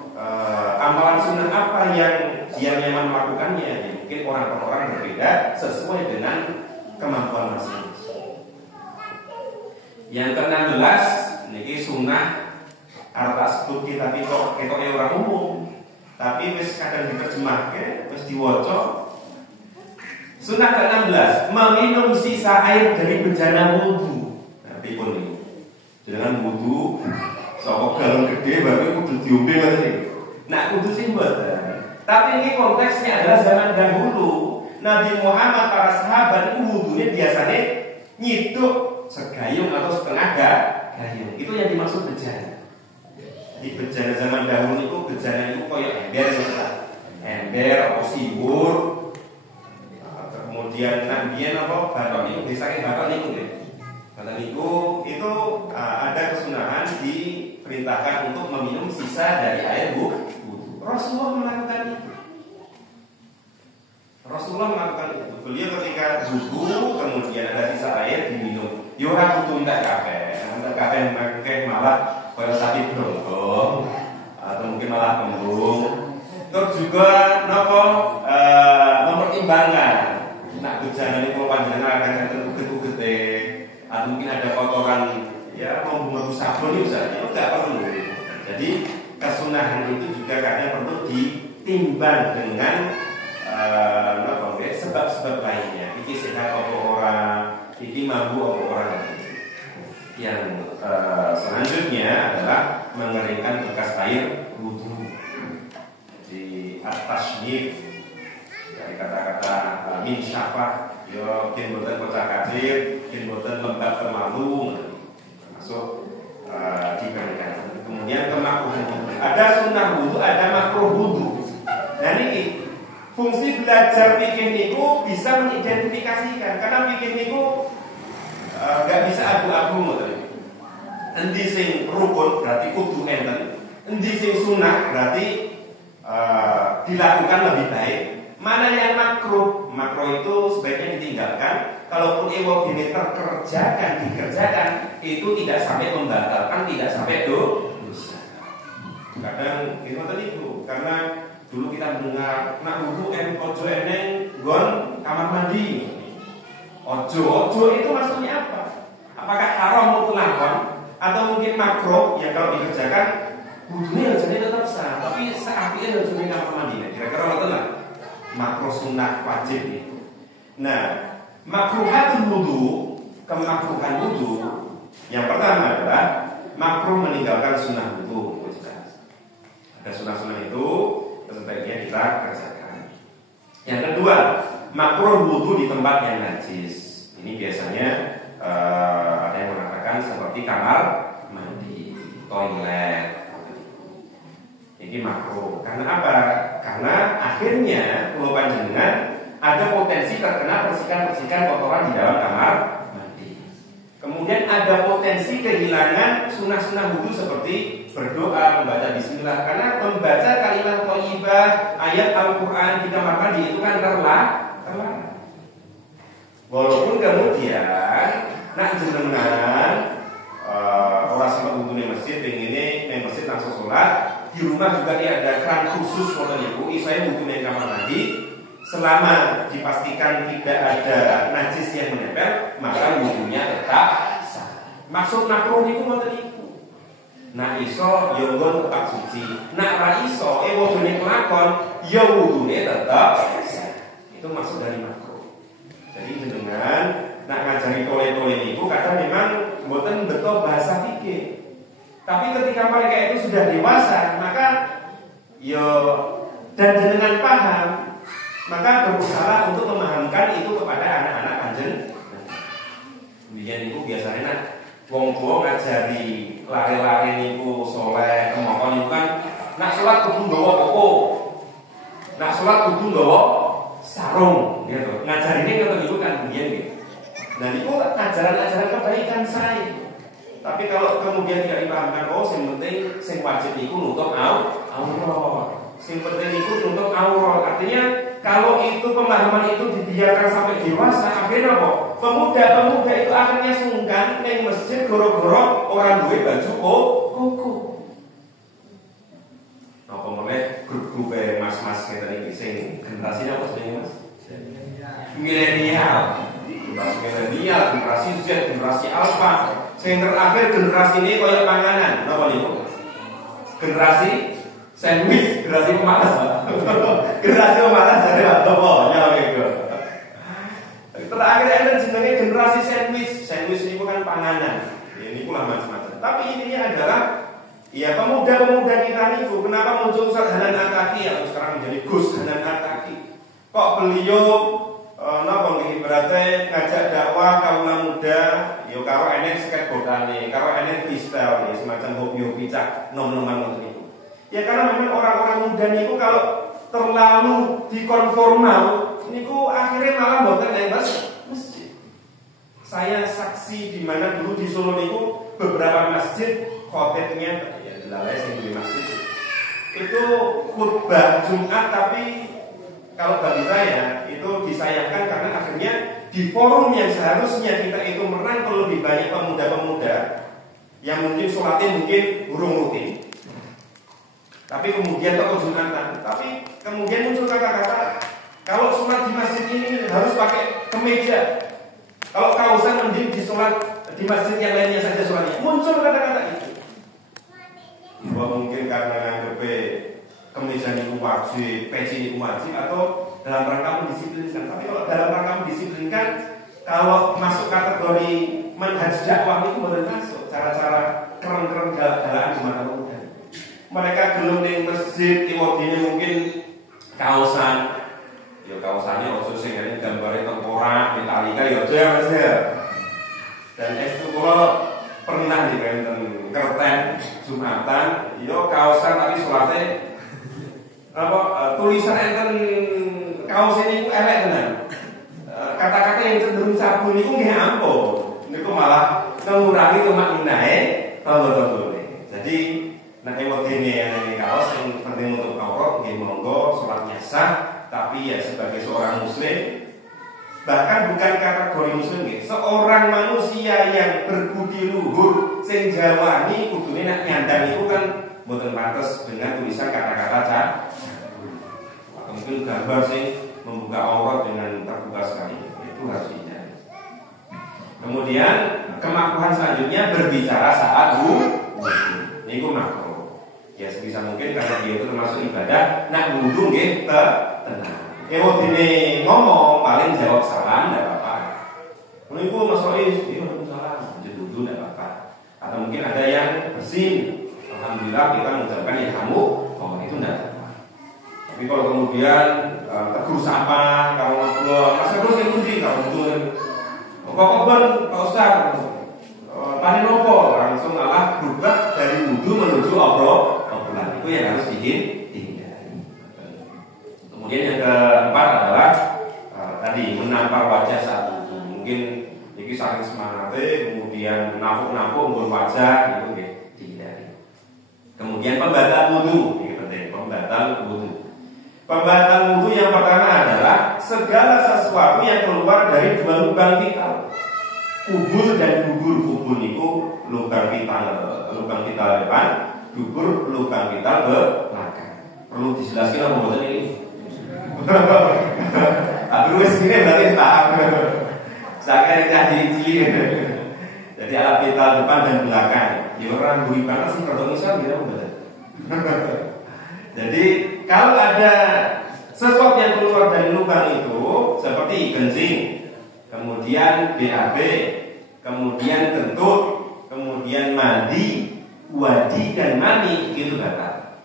amalan sunnah apa yang dia memang melakukannya. Ya, mungkin orang per orang berbeda sesuai dengan kemampuan masing-masing. Yang ke-16 niki sunnah arep sebut tapi kok ketoke orang umum. Tapi wis kadang diterjemahke, wis diwaca. Sunnah ke-16, meminum sisa air dari bejana wudu. Nah, pripun niku? Jangan wudu saka galon gede bae kudu diombe ngoten. Nah, kudu sing mboten. Tapi ini konteksnya adalah zaman dahulu. Nabi Muhammad para sahabat wudunya biasanya nyiduk segayung atau setengah gayung. Itu yang dimaksud bejana. Di bejana zaman dahulu itu bejana itu koyo ember ember atau siwur. Kemudian nambian apa batok niku disake batok niku nggih. Batok niku itu ada kesunahan diperintahkan untuk meminum sisa dari air wudu. Rasulullah melakukan itu. Rasulullah melakukan itu. Beliau ketika wudu kemudian ada sisa air diminum. Yo ora kudu entek kabeh. Entek kabeh mangke malah kaya sapi brongkong atau mungkin malah kembung. Terus juga napa mempertimbangkan nak bejana niku panjenengan kadang-kadang uget-ugete atau mungkin ada kotoran ya mau sabun itu saja enggak perlu. Jadi kesunahan itu juga kadang perlu ditimbang dengan sebab-sebab lainnya. Iki sehat apa orang, iki mampu apa orang. Yang selanjutnya adalah mengeringkan bekas air wudu. Di at-tashnif dari kata-kata min syafah, yo kin boten pecah kacir, kin boten lembab termalu, termasuk dikeringkan. Kemudian kemakruhan wudu. Ada sunnah wudu, ada makruh wudu. Nah ini fungsi belajar fikih niku bisa mengidentifikasikan karena fikih niku gak bisa abu-abu ngoten. Endi sing rukun berarti kudu enten. Endi sing sunah berarti dilakukan lebih baik. Mana yang makruh? Makruh itu sebaiknya ditinggalkan. Kalaupun ini dikerjakan itu tidak sampai membatalkan, tidak sampai dosa. Kadang itu tadi itu karena dulu kita mendengar nak wudu ojo eneng gon kamar mandi. Ojo itu maksudnya apa? Apakah haram mutlakon atau mungkin makruh yang kalau dikerjakan wudunya jadi tetap sah, tapi seapinya harus di kamar mandi. Kira-kira apa lah? Makruh sunnah wajib itu. Nah, makruhatul wudu, kemakruhan wudu yang pertama adalah makruh meninggalkan sunnah wudu. Ada sunnah-sunnah itu sebaiknya kita kerjakan. Yang kedua, makruh wudu di tempat yang najis. Ini biasanya ada yang mengatakan seperti kamar mandi, toilet. Ini makruh. Karena apa? Karena akhirnya kalau panjenengan ada potensi terkena persikan-persikan kotoran di dalam kamar mandi. Kemudian ada potensi kehilangan sunnah-sunnah wudu seperti berdoa, membaca bismillah. Karena membaca kalimat thayyibah, ayat Al-Quran di kamar mandi itu kan terlarang. Walaupun kemudian nak jenengan orang sempat wudu di masjid, pengen di masjid langsung sholat. Di rumah juga dia ada keran khusus motor ibu. Saya wudu di kamar mandi. Selama dipastikan tidak ada najis yang menempel, maka wudunya tetap sah. Maksud makruh niku motor ibu. Nak iso yo nggon tetap suci. Nak ra iso wudune kelakon yo wudune tetap sah. Itu maksud dari makruh. Jadi dengan nak ngajari tole-tole niku kadang memang mboten betul bahasa fikih. Tapi ketika mereka itu sudah dewasa, maka yo dan jenengan paham, maka berusaha untuk memahamkan itu kepada anak-anak panjenengan. Kemudian itu biasanya nak wong tua ngajari lari-lari niku soleh, kemokon niku kan nak sholat kudu nggawa koko, nak sholat kudu nggawa sarung, gitu. Ngajari ini ngoten niku kan kemudian gitu. Nah niku ajaran-ajaran kebaikan saya. Tapi kalau kemudian tidak dipahamkan, oh yang penting yang wajib itu nutup aurat, yang penting itu nutup aurat. Artinya kalau itu pemahaman itu dibiarkan sampai dewasa, akhirnya apa? Pemuda-pemuda itu akhirnya sungkan neng masjid goro-goro orang duwe baju koko. Apa mulai grup milenial, generasi Z, generasi Alpha. Sing terakhir generasi ini koyo panganan, napa niku? Generasi sandwich, generasi pemalas, Pak. Generasi pemalas dari apa? Ya gitu. Terakhir ada jenenge generasi sandwich. Sandwich ini bukan panganan. Ini pula macam-macam. Tapi intinya adalah ya pemuda-pemuda kita niku kenapa muncul Ustaz Hanan Ataki atau sekarang menjadi Gus Hanan Ataki? Kok beliau napa nggih berarti ngajak dakwah kaum muda yo karo enek skateboardane, karo enek freestyle semacam hobi-hobi cak nom-noman ngoten niku. Ya karena memang orang-orang muda niku kalau terlalu dikonformal niku akhirnya malah mboten masjid. Saya saksi di mana dulu di Solo niku beberapa masjid khotibnya ya dilalai sing di masjid itu khutbah Jumat, tapi kalau bagi saya itu disayangkan karena akhirnya di forum yang seharusnya kita itu merangkul lebih banyak pemuda-pemuda yang mungkin sholatnya mungkin burung rutin, tapi kemudian tokoh Jumatan, tapi kemudian muncul kata-kata kalau sholat di masjid ini harus pakai kemeja, kalau kausan mending di sholat di masjid yang lainnya saja sholatnya. Muncul kata-kata itu. Bahwa mungkin karena nganggep kemeja itu wajib, peci itu wajib, atau dalam rangka mendisiplinkan. Tapi kalau dalam rangka mendisiplinkan, kalau masuk kategori manhaj dakwah itu boleh masuk. Cara-cara keren-keren galaan di mata muda. Mereka belum di masjid, ini mungkin kausan. Ya kausannya ojo sing ngene gambare tengkorak, Metallica ya aja Mas ya. Dan itu kalau pernah di Benten kerten Jumatan, yo kausan tapi salate apa tulisan enten kaos ini elek tenan. Kata-kata yang cenderung sabun niku nggih ampun. Niku malah mengurangi kemakninae tombol-tombole. Jadi nek wedine yang kaos yang penting untuk aurat nggih monggo salatnya sah. Tapi ya sebagai seorang muslim, bahkan bukan kategori muslim, seorang manusia yang berbudi luhur, sing jawani kudune nak nyandang itu kan mboten pantes dengan tulisan kata-kata atau mungkin gambar sing membuka aurat dengan terbuka sekali. Itu harus dihindari. Kemudian kemakruhan selanjutnya berbicara saat wudu. Niku makruh. Ya sebisa mungkin karena dia itu termasuk ibadah, nak wudu nggih tenang. Ini ngomong paling jawab salam tidak apa-apa. Kalau ibu Mas Rois, iya salam, jadi wudu tidak apa-apa. Atau mungkin ada yang bersin, alhamdulillah kita mengucapkan ya kamu, oh itu tidak apa-apa. Tapi kalau kemudian tegur sapa, kalau ngobrol, Mas Agus yang wudu, kalau wudu, kok Pak Ustaz, panen opo, langsung malah berubah dari wudu menuju obrolan. Itu yang harus dihindari. Kemudian yang keempat adalah tadi menampar wajah saat wudu. Mungkin ini saking semangatnya, kemudian nafuk-nafuk nggon wajah itu dihindari. Kemudian pembatal wudu, ini penting, pembatal wudu. Pembatal wudu yang pertama adalah segala sesuatu yang keluar dari dua lubang vital. Kubur dan dubur. Kubur itu lubang vital depan, dubur lubang vital belakang. Perlu dijelaskan apa maksudnya ini? Aku wis ngene berarti paham. Saya kaji cilik. Jadi alat vital depan dan belakang. Ya orang buri banget sih kalau misal gitu betul. Jadi kalau ada sesuatu yang keluar dari lubang itu seperti kencing, kemudian BAB, kemudian kentut, kemudian mandi, wadi dan mani itu batal.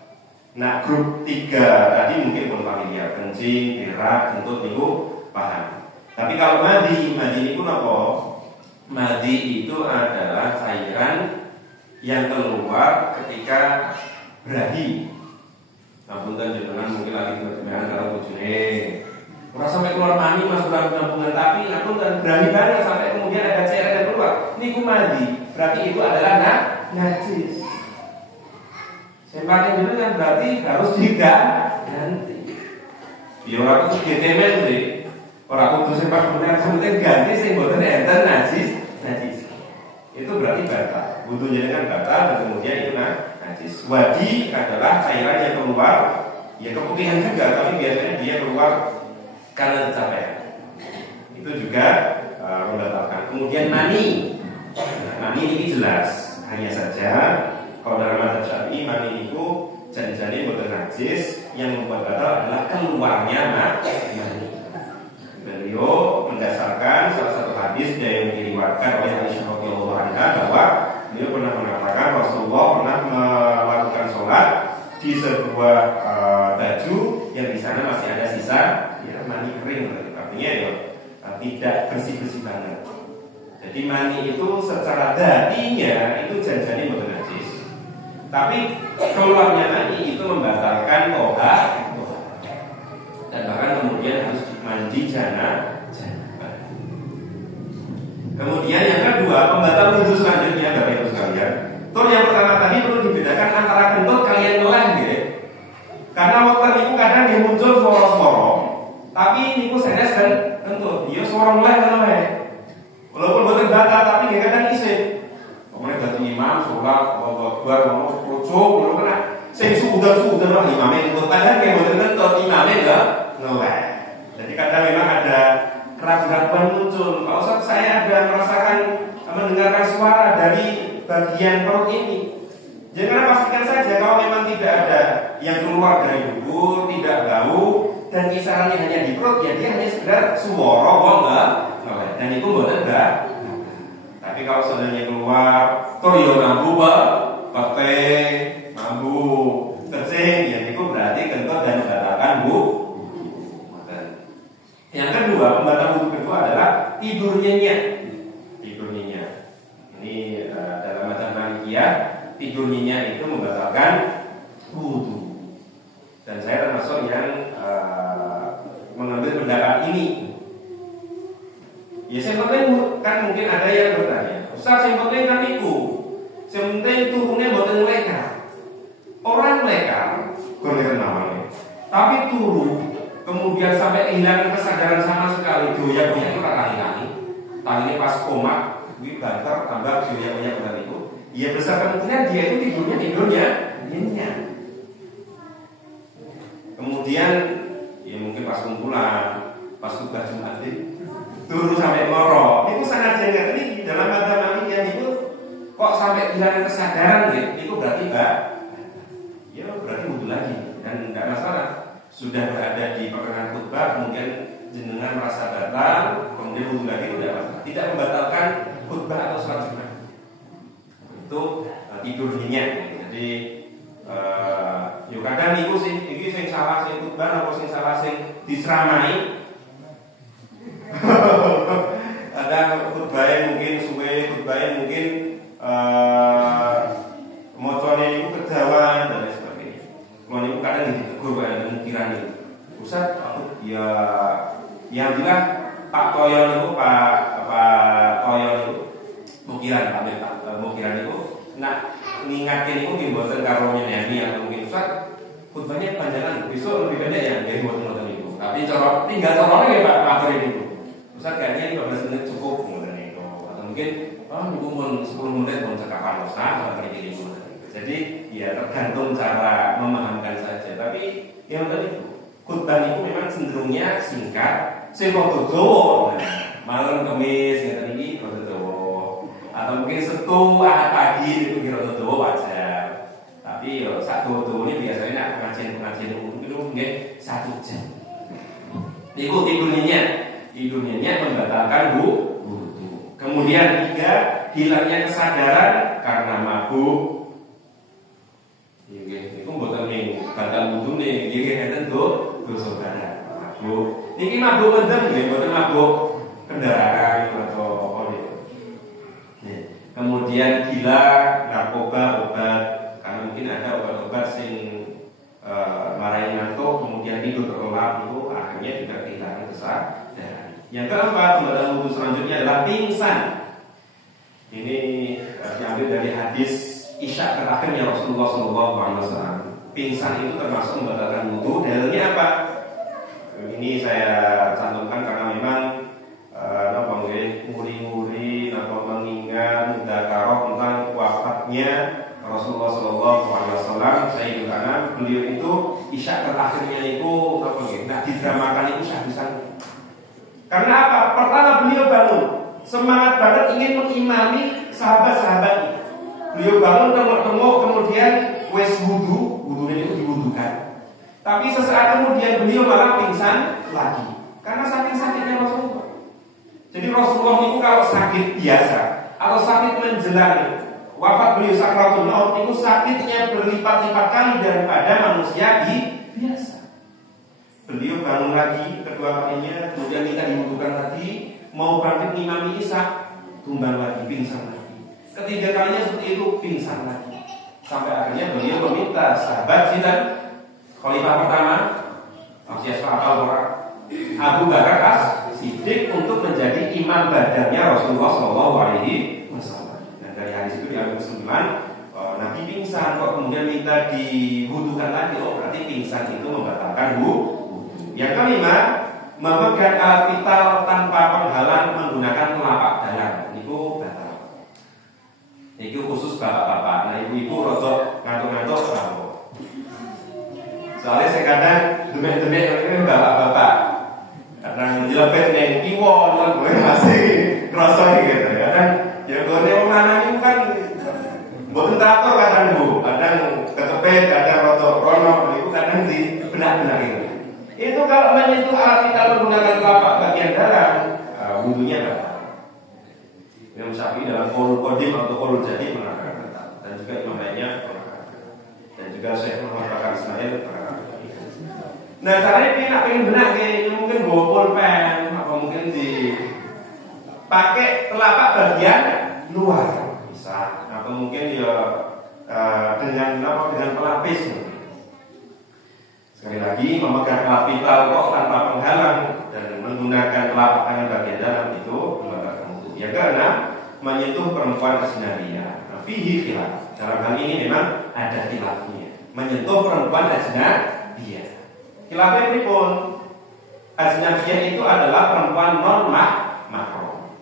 Nah grup 3 tadi mungkin belum familiar, kencing, berak, kentut itu paham. Tapi kalau madi itu apa? Madi itu adalah cairan yang keluar ketika berahi. Nah punten jenengan mungkin lagi berkenan kalau bojone. Ora sampai keluar mani masuk dalam kampungan, tapi ngapunten berahi banget sampai kemudian ada cairan yang keluar. Niku madi. Berarti itu adalah najis. Sempatin dulu kan berarti harus diganti. Ya orang itu getemen sih. Orang itu sempat kemudian ganti sih buatan enten najis. Itu berarti batal. Wudunya dengan batal dan kemudian itu najis. Wadi adalah cairan yang keluar, ya keputihan juga, tapi biasanya dia keluar karena capaian. itu juga membatalkan. Kemudian mani ini jelas, hanya saja kalau dalam mazhab Syafi'i mani itu jadi boten najis, yang membuat batal adalah keluarnya mani. Beliau mendasarkan salah satu hadis yang diriwayatkan oleh Aisyah radhiyallahu anha bahwa beliau pernah mengatakan Rasulullah pernah melakukan sholat di sebuah baju yang di sana masih ada sisa ya mani kering, artinya ya tidak bersih banget. Jadi mani itu secara datinya itu janjani boten najis, tapi keluarnya mani itu membatalkan tohar dan bahkan kemudian harus mandi janabah. Kemudian yang kedua, pembatal wudhu selanjutnya Bapak Ibu sekalian. Tur yang pertama tadi perlu dibedakan antara kentut kalian ngeleng gitu. Karena waktu itu kadang dia muncul suara-suara, tapi ini ku senes dan kentut. Dia suara ngeleng kan ya. Walaupun boten batal tapi dia kadang isin. Kemudian dadi imam sholat Allahu Akbar mau rujuk ngono kan. Sing suudan lah imame kentut kadang dia boten kentut imame enggak ngeleng. Jadi kadang memang ada keraguan muncul. Pak Ustaz, saya ada merasakan mendengarkan suara dari bagian perut ini. Jangan pastikan saja kalau memang tidak ada yang keluar dari dubur, tidak bau dan kisarannya hanya di perut, ya dia hanya sekedar suara enggak. Dan itu boleh enggak. Tapi kalau seandainya keluar toyo nambu pete nambu kecing, ya itu berarti kentut dan membatalkan bu. Yang kedua, pembatal wudhu kedua adalah tidur nyenyak. Ini dalam mazhab Malikiyah, tidur nyenyak itu membatalkan wudhu. Dan saya termasuk yang mengambil pendapat ini. Ya yang penting kan mungkin ada yang bertanya, Ustaz yang penting kan itu, yang penting turunnya boten lekar. Orang lekar, kurang namanya, tapi turun. Kemudian sampai kehilangan kesadaran sama sekali, doya-doya itu tangannya pas koma, ini banter tambah doya-doya benar itu. Ya besar kemungkinan dia itu tidurnya nyenyak. Kemudian ya mungkin pas kumpulan, pas tugas Jumat turun sampai loro. Itu sangat janggal. Ini dalam mazhab Malikiyah itu kok sampai kehilangan kesadaran gitu. Itu berarti ya berarti wudhu lagi dan tidak masalah. Sudah berada di pertengahan khutbah, kemudian jenengan merasa batal, kemudian wudhu lagi itu tidak masalah. Tidak membatalkan khutbah atau sholat Jumat. Itu tidur nyenyak. Jadi yuk kadang niku sih, iki sing salah sing khutbah apa sing salah sing diseramai. Kadang khutbahnya mungkin suwe, khutbahnya mungkin mocone niku kejawan dan lain sebagainya. Kalau niku kadang ditegur ada pengiran itu. Ustaz, aku ya yang bilang Pak Toyo niku Pak Toyo niku mukiran Pak mukiran niku nak ngingatke niku nggih mboten karo nyanyi atau mungkin Ustaz khutbahnya panjangan besok lebih pendek ya nggih mboten niku. Tapi cara tinggal carane nggih Pak atur niku. Ustaz kayaknya 15 menit cukup mboten niku. Atau mungkin niku mun 10 menit mun cekapan Ustaz atau iki niku. Jadi ya tergantung cara memahamkan saja. Tapi yang tadi khutbah itu memang cenderungnya singkat, sing rada dawa. Malam Kamis ngeten iki rada dawa. Atau mungkin Setu Ahad pagi itu rada dawa wajar. Tapi yo sak dawa-dawane biasanya pengajian itu nggih 1 jam. Niku tidurnya membatalkan wudhu. Kemudian 3, hilangnya kesadaran karena mabuk. Itu mboten ning batal wudhu ning nggih enten dosa badan. Mabuk. Niki mabuk mendem nggih mboten mabuk kendaraan atau apa niku. Kemudian gila, narkoba, obat. Karena mungkin ada obat-obat sing marahin ngantuk kemudian tidur terlelap itu akhirnya juga kehilangan kesadaran. Yang keempat, pembatal wudhu selanjutnya adalah pingsan. Ini diambil dari hadis Isya terakhirnya Rasulullah SAW. Pingsan itu termasuk membatalkan wudhu. Dalilnya apa? Ini saya cantumkan karena memang nguri-nguri, mengingat mudzakarah tentang wafatnya Rasulullah SAW. Saya juga beliau itu Isya terakhirnya itu didramakan itu syahdusan. Karena apa? Pertama beliau bangun, semangat banget ingin mengimami sahabat-sahabatnya. Beliau bangun tengok-tengok, kemudian wes wudunya itu diwudukan. Tapi sesaat kemudian beliau malah pingsan lagi karena saking sakitnya Rasulullah. Jadi Rasulullah itu kalau sakit biasa atau sakit menjelang wafat beliau sakratul maut itu sakitnya berlipat-lipat kali daripada manusia biasa. Beliau bangun lagi kedua kalinya, kemudian minta diwudukan lagi, mau bangkit ngimami Isya, tumbang lagi, pingsan lagi. Ketiga kalinya seperti itu, pingsan lagi. Sampai akhirnya beliau meminta sahabat Sinan Khalifah pertama Abu Bakar As-Siddiq untuk menjadi imam badannya Rasulullah SAW. Dan dari hadis itu diambil kesimpulan Nabi pingsan kok kemudian minta diwudukan lagi. Oh berarti pingsan itu membatalkan wudu. Yang kelima, memegang alat vital tanpa penghalang menggunakan telapak tangan itu batal. Itu khusus bapak-bapak. Nah ibu-ibu rotok ngantuk-ngantuk bravo. Soalnya saya kadang demek-demek bapak-bapak kadang menjelepet neng kiwon, gue masih kerasa gitu. Kadang ya gue neng mana itu kan buat tato kadang bu, kadang kecepet, kadang rotok rono, itu kadang di benak-benak itu. Itu kalau menyentuh alat vital menggunakan telapak bagian dalam, wudhunya batal. Imam Syafi'i dalam Qaulul Qadim atau Qaulul Jadid mengatakan batal, dan juga Imam lainnya mengatakan, dan juga Syekh Muhammad Bakar Ismail mengatakan. Nah caranya dia pengen benak kayak mungkin bawa pulpen atau mungkin dipakai telapak bagian luar bisa, atau mungkin ya dengan pelapis. Sekali lagi memegang alat vital kok tanpa penghalang dan menggunakan telapak tangan bagian dalam itu membatalkan wudu. Yang keenam, menyentuh perempuan ajnabiyah. Fihi khilaf. Dalam hal ini memang ada khilafnya. Menyentuh perempuan ajnabiyah. Khilafnya pripun? Ajnabiyah itu adalah perempuan non mahram.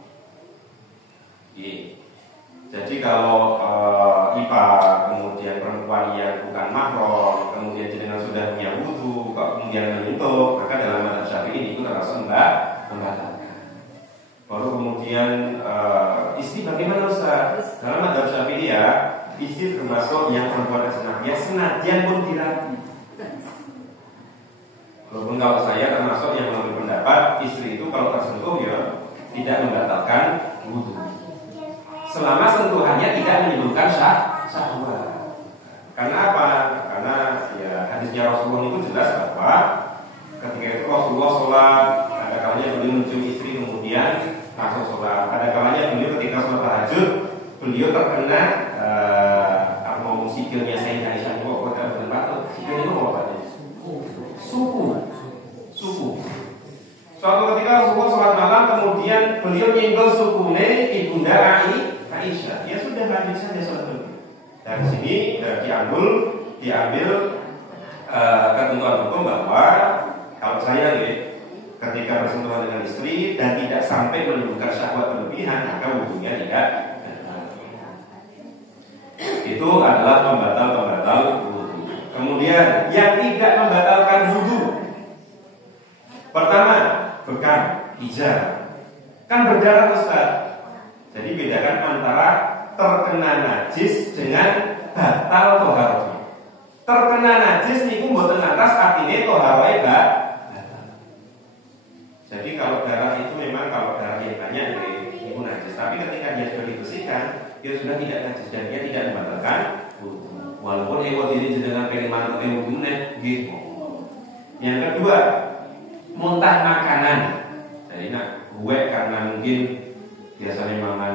Jadi kalau IPA kemudian perempuan yang bukan mahram, kemudian jenengan sudah punya wudu, kok kemudian menyentuh, maka dalam mazhab Syafi'i itu termasuk membatalkan. Baru kemudian istri bagaimana Ustaz? Dalam mazhab Syafi'i ya, istri termasuk yang perempuan ajnabiyah senajan pun dirapi. Walaupun kalau saya termasuk yang mengambil pendapat istri itu kalau tersentuh ya tidak membatalkan wudu. Selama sentuhannya tidak menimbulkan syahwat. Karena apa? Karena ya hadisnya Rasulullah itu jelas bahwa ketika itu Rasulullah sholat, ada kalanya beliau mencium istri kemudian langsung sholat. Ada kalanya beliau ketika sholat tahajud beliau terkena mau sikilnya Sayyidah Aisyah itu kok tidak berbatal. Sikil itu apa? Suku. Suatu ketika Rasulullah sholat malam kemudian beliau nyenggol sukune ibunda Aisyah, ya sudah lanjut saja sholat dulu. Dari sini diambil ketentuan hukum bahwa kalau saya ketika bersentuhan dengan istri dan tidak sampai menimbulkan syahwat berlebihan, maka wudhunya tidak. Itu adalah pembatal wudhu. Kemudian yang tidak membatalkan wudhu, pertama bekam, hijab, kan berdarah Ustaz. Jadi bedakan antara terkena najis dengan batal toharohnya. Terkena najis niku mboten atas artine toharohe batal. Jadi kalau darah itu memang kalau darah yang banyak itu najis. Tapi ketika dia sudah dibersihkan, dia sudah tidak najis dan dia tidak membatalkan wudu. Walaupun ini dengan pengen mantep wudune gitu. Yang kedua, muntah makanan. Jadi gue karena mungkin biasanya makan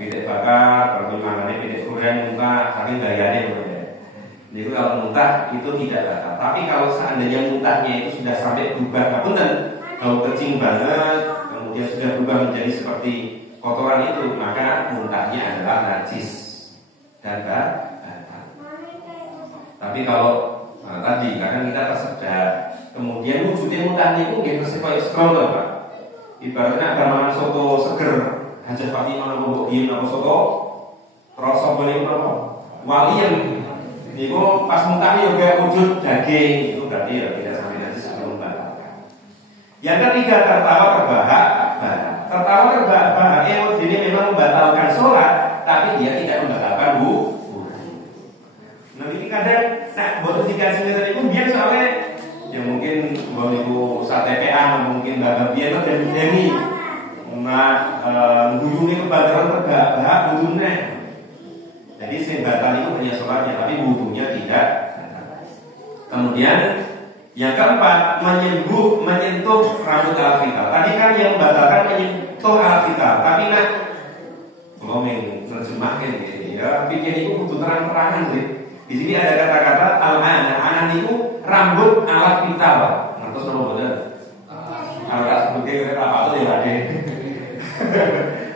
pitik bakar, kalau makannya pitik goreng muntah, saking gayanya gitu ya. Jadi kalau muntah itu tidak batal. Tapi kalau seandainya muntahnya itu sudah sampai berubah, ngapunten, kalau kecing banget, kemudian sudah berubah menjadi seperti kotoran itu, maka muntahnya adalah najis dan batal. Tapi kalau tadi kadang kita tersedak, kemudian wujudnya muntahnya itu nggih bersifat strong loh Pak. Ibaratnya barmangan soto seger, Hajat Fatimah nopo biyem nopo soto, rasa boleh nopo walian. Niku pas muntahnya juga wujud daging, itu berarti ya tidak sampai najis sebelum membatalkan. Yang ketiga, tertawa terbahak-bahak. Tertawa terbahak-bahak ini memang membatalkan sholat, tapi dia tidak membatalkan wudu. Nah ini kadang buat dikasih ngerti itu biar soalnya ya mungkin bahwa itu sate PA, mungkin bapak biar itu dan demi guyungnya kebakaran terbahak-bahak wudhunya. Jadi sebatal itu hanya sholatnya, tapi wudhunya tidak. Kemudian yang keempat, menyentuh rambut alat vital. Tadi kan yang membatalkan menyentuh alat vital, tapi nak kalau menerjemahkan gitu ya, bikin itu butuh terang-terangan sih. Di sini ada kata-kata al-anan itu rambut alat vital. Terus nama benar. Alat sebagai apa tuh ya ada.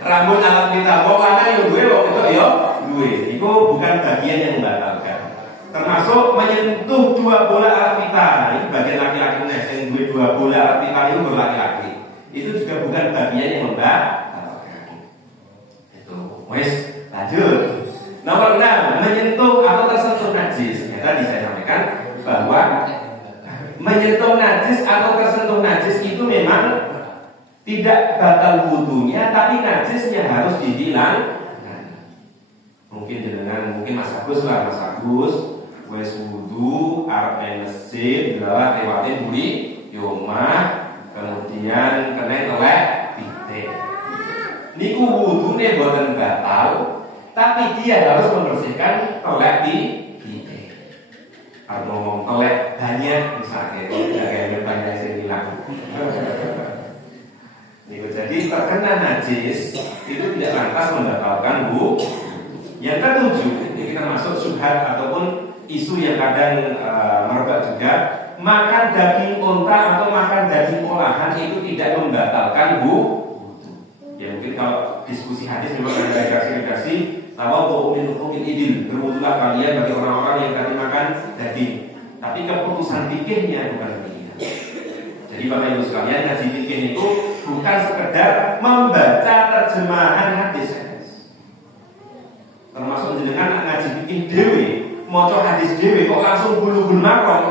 Rambut alat vital. Kok lanang yang gue waktu itu ya gue. Itu bukan bagian yang membatalkan. Termasuk menyentuh dua bola alat vital. Ini bagian laki-laki yang gue dua bola alat vital itu berlaki-laki. Itu juga bukan bagian yang membatalkan. Itu. Wes lanjut. Nomor 6, menyentuh atau tersentuh najis. Ya, tadi saya sampaikan bahwa menyentuh najis atau tersentuh najis itu memang tidak batal wudunya, tapi najisnya harus dihilang. Mungkin Mas Agus lah, Mas Agus wes wudu, arep masjid, lewat buri, yomah, kemudian kena telek pitik. Niku wudune boten batal, tapi dia harus membersihkan telek di pitik. Kalau ngomong telek banyak misalnya, tidak kayak banyak yang hilang. Jadi terkena najis itu tidak lantas membatalkan wudu. Yang ketujuh, ini kita masuk syubhat ataupun isu yang kadang merebak juga, makan daging unta atau makan daging olahan itu tidak membatalkan wudu. Ya mungkin kalau diskusi hadis memang ada redaksi-redaksi tawadhu min hukumil idil, berwudulah kalian bagi orang-orang yang tadi makan daging. Tapi keputusan fikihnya bukan demikian. Jadi Bapak Ibu sekalian, ngaji fikih itu bukan sekedar membaca terjemahan hadis. Termasuk jenengan ngaji fikih dewe, maca hadis dewe kok langsung bulu-bulu marom.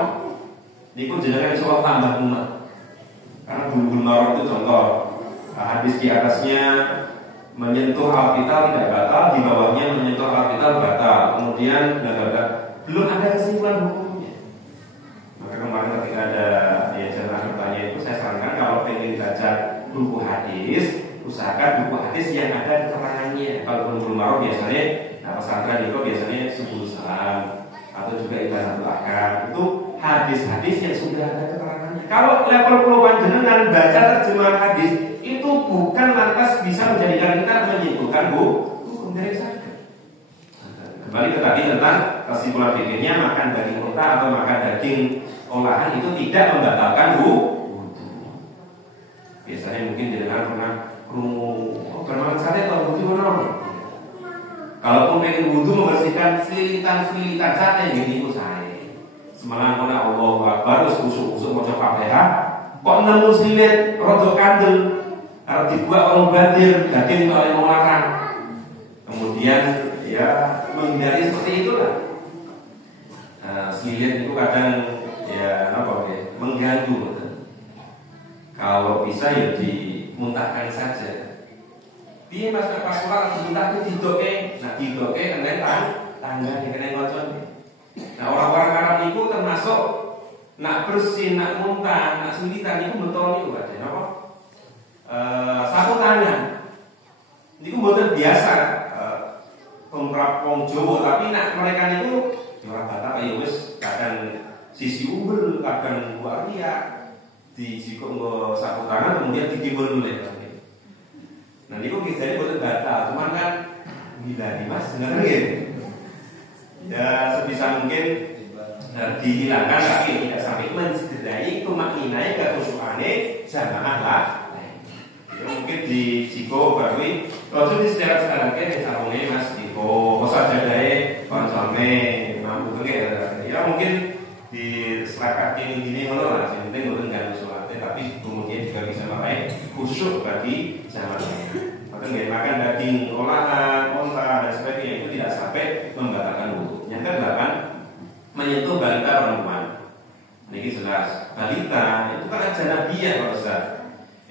Niku jenengan iso tambah umat. Karena bulu-bulu marom itu contoh hadis di atasnya menyentuh al-vital tidak batal, di bawahnya menyentuh al-vital batal. Kemudian belum ada kesimpulan hukumnya. Maka kemarin ketika ada jamaah bertanya itu, saya sarankan kalau pengen baca buku hadis, usahakan buku hadis yang ada keterangannya. Kalau bulu-bulu marom biasanya pesantren itu biasanya Subul Salam atau juga Ibanatul Ahkam, itu hadis-hadis yang sudah ada keterangannya. Kalau level puluhan jenengan baca terjemahan hadis itu bukan lantas bisa menjadikan kita menyimpulkan hukum dari saja. Kembali ke tadi tentang kesimpulan fikihnya, makan daging unta atau makan daging olahan itu tidak membatalkan wudu. Biasanya mungkin jenengan pernah bermakan sate atau wudu mana? Kalaupun pengen wudu membersihkan selilitan sate ini itu saya. Semalam kena Allahu Akbar terus kusuk-kusuk maca Fatihah, kok nemu selilit rodok kandel. Kalau dibuat orang bandir, daging oleh menglarang. Kemudian ya menghindari seperti itulah. Selilit itu kadang ya mengganggu. Kalau bisa ya dimuntahkan saja. Dia pas sholat dimuntah itu didoke, didoke kena tangga kena ngocon. Nah orang-orang Arab itu termasuk nak bersih, nak muntah, nak sulitan itu betul itu ada apa? Sapu tangan. Itu betul biasa. Pemrap wong Jawa, tapi nak mereka itu orang Batak ya wis kadang sisi umbel, kadang luar liya di jiko sapu tangan kemudian ditimbul oleh. Nah ini kok jadi betul batal, cuman kan hindari mas, benar gitu. Ya sebisa mungkin dihilangkan, tapi tidak sampai mencederai kemakninanya kekhusyukane jamaah lah. Ya mungkin di Jiko Barwi, kalau di secara sekarang kan sarungnya mas Jiko, kosa jadai, konsome, mampu tuh ya mungkin di serakat ini ngono lah, yang penting ngono nggak sholatnya, tapi kemudian juga bisa meraih khusyuk bagi jamaah. Maka nggak makan daging olahan, onta dan sebagainya itu tidak sampai membatalkan wudu. Yang kedelapan, menyentuh balita perempuan. Ini jelas, balita itu kan ajnabiyah kalau besar.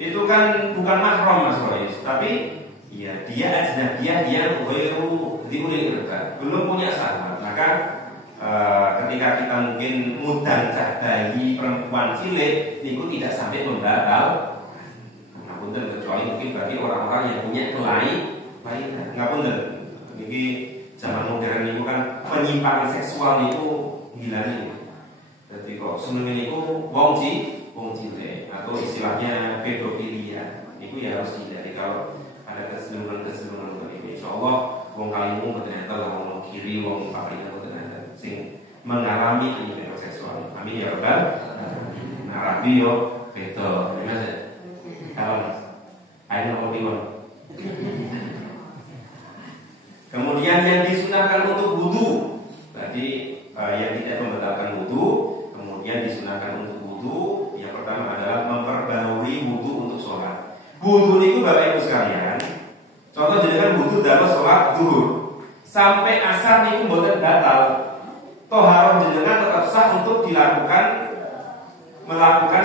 itu kan bukan mahram Mas Rois, tapi ya dia ajnabiyah, dia ghairu diulil irda, belum punya sahabat. Maka ketika kita mungkin mudang cah bayi perempuan cilik niku tidak sampai membatal. Ngapunten, kecuali mungkin bagi orang-orang yang punya kelainan. Ngapunten, niki zaman modern niku kan penyimpangan seksual niku gila nih. Jadi kok seneng niku wong cilik atau istilahnya pedofilia. Niku ya harus dihindari kalau ada kecenderungan ini. Insyaallah wong kalimu ternyata wong kiri, wong paling ternyata sing mengalami penyimpangan seksual. Amin ya rabbal alamin. Arabi yo beda. Gimana sih? Kalau ayo nomor 5. Kemudian yang disunahkan untuk wudu. Tadi yang tidak membatalkan wudu, kemudian disunahkan untuk wudu. Yang pertama adalah memperbarui wudu untuk sholat. Wudu itu Bapak Ibu sekalian, contoh jenengan wudu dalam sholat zuhur sampai asar niku mboten batal. Toharoh jenengan tetap sah untuk melakukan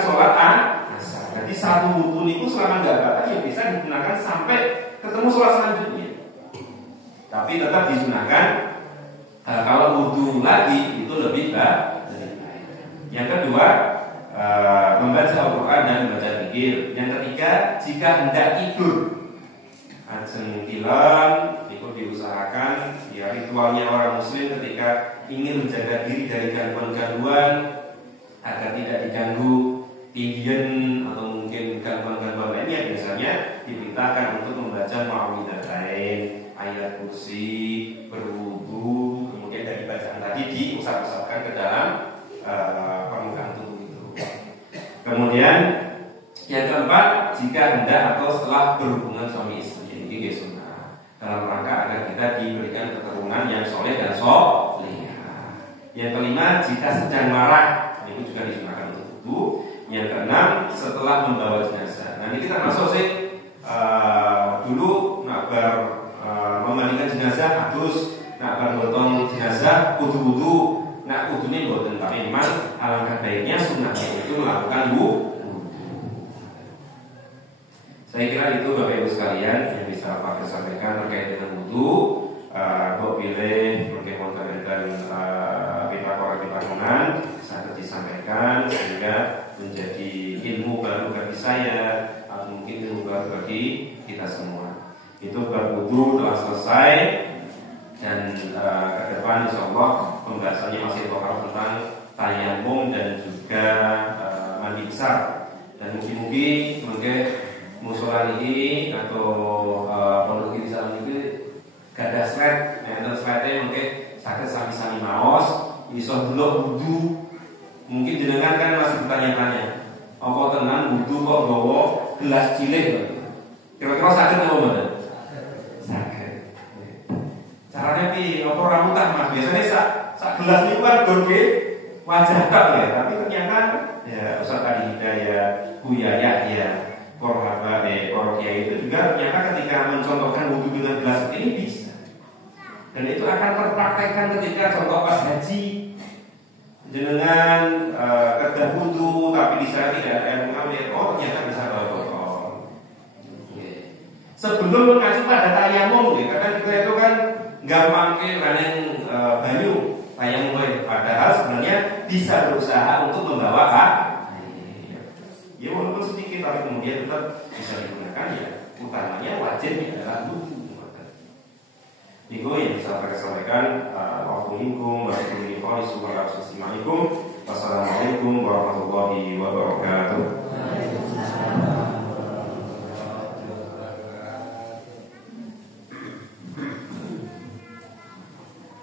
sholat asar. Jadi satu wudu niku selama nggak batal ya bisa digunakan sampai ketemu sholat selanjutnya. Tapi tetap disunahkan kalau wudu lagi itu lebih baik. Yang kedua, membaca Al-Quran dan membaca zikir. Yang ketiga, jika hendak tidur, ajeng tilam, itu diusahakan. Ya, ritualnya orang Muslim ketika ingin menjaga diri dari gangguan-gangguan agar tidak diganggu tinggian atau mungkin gangguan-gangguan lainnya, biasanya diperintahkan untuk membaca Muawwidzatain, ayat kursi, berwudu, kemudian dari bacaan tadi diusap-usapkan ke dalam permukaan tubuh itu. Kemudian yang keempat, jika hendak atau setelah berhubungan suami istri, ini sunnah dalam rangka agar kita diberikan keturunan yang soleh dan solihah. Yang kelima, jika sedang marah, ini juga disunahkan untuk wudu. Yang keenam, setelah membawa jenazah. Nah ini kita masuk sih dulu memandikan jenazah harus bergotong jenazah wudu. Nah wudu ini boten, tapi memang alangkah baiknya sunnahnya itu melakukan wudu. Saya kira itu Bapak Ibu sekalian yang bisa Pak sampaikan terkait dengan wudu. Kok pilih bagaimana dan kita sangat disampaikan sehingga menjadi ilmu baru bagi saya atau mungkin ilmu baru bagi kita semua. Itu berwudu telah selesai. Dan ke depan insyaallah pembahasannya masih bakal tentang tayamum dan juga mandi besar. Dan mungkin musola ini atau pondok ini salam ini gak ada slide. Nah slide mungkin sakit sami-sami maos iso delok wudu. Mungkin jenengan kan masih bertanya-tanya, apa tenan wudu kok bawa gelas cilik? Kira-kira sakit apa mboten? Caranya pi, apa rambutan mas? Biasanya sak gelas itu kan gorge wajah tak ya, tapi ternyata ya Ustaz Adi Hidayat, Buya Yahya, Korhaba, Korkia itu juga ternyata ketika mencontohkan wudu dengan gelas ini bisa. Dan itu akan terpraktekkan ketika contoh pas haji, jenengan kedah wudu tapi di sana tidak ada air mengalir, oh ternyata bisa bawa botol. Sebelum mengacu pada tayamum, karena kita itu kan gampang ke raneng banyu tayamum, padahal sebenarnya bisa berusaha untuk membawa ya walaupun sedikit tapi kemudian tetap bisa digunakan. Ya utamanya wajibnya adalah wudu. Niku yang bisa saya sampaikan. Wassalamualaikum warahmatullahi wabarakatuh.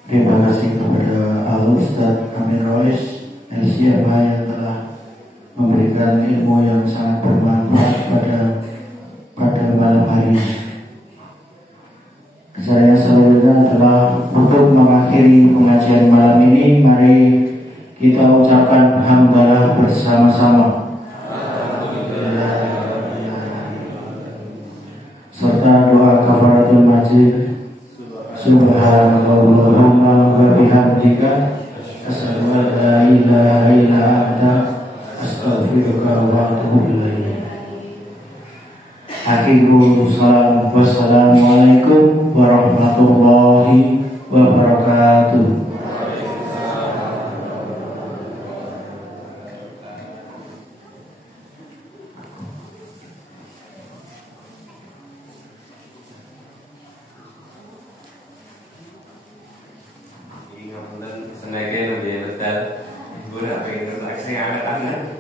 Terima kasih kepada Al-Ustaz Amin Rois LCMA yang telah memberikan ilmu yang sangat bermanfaat pada malam hari ini. Saya selanjutnya adalah untuk mengakhiri pengajian malam ini. Mari kita ucapkan hamdalah bersama-sama serta doa kafaratul majid. Subhanallahumma wa bihamdika asyhadu an la ilaha illa anta astaghfiruka wa atubu ilaik. Akhiru salam. Wassalamualaikum warahmatullahi wabarakatuh. Ngapunten sengaja lebih besar. Ibu nak pengen aksi anak-anak.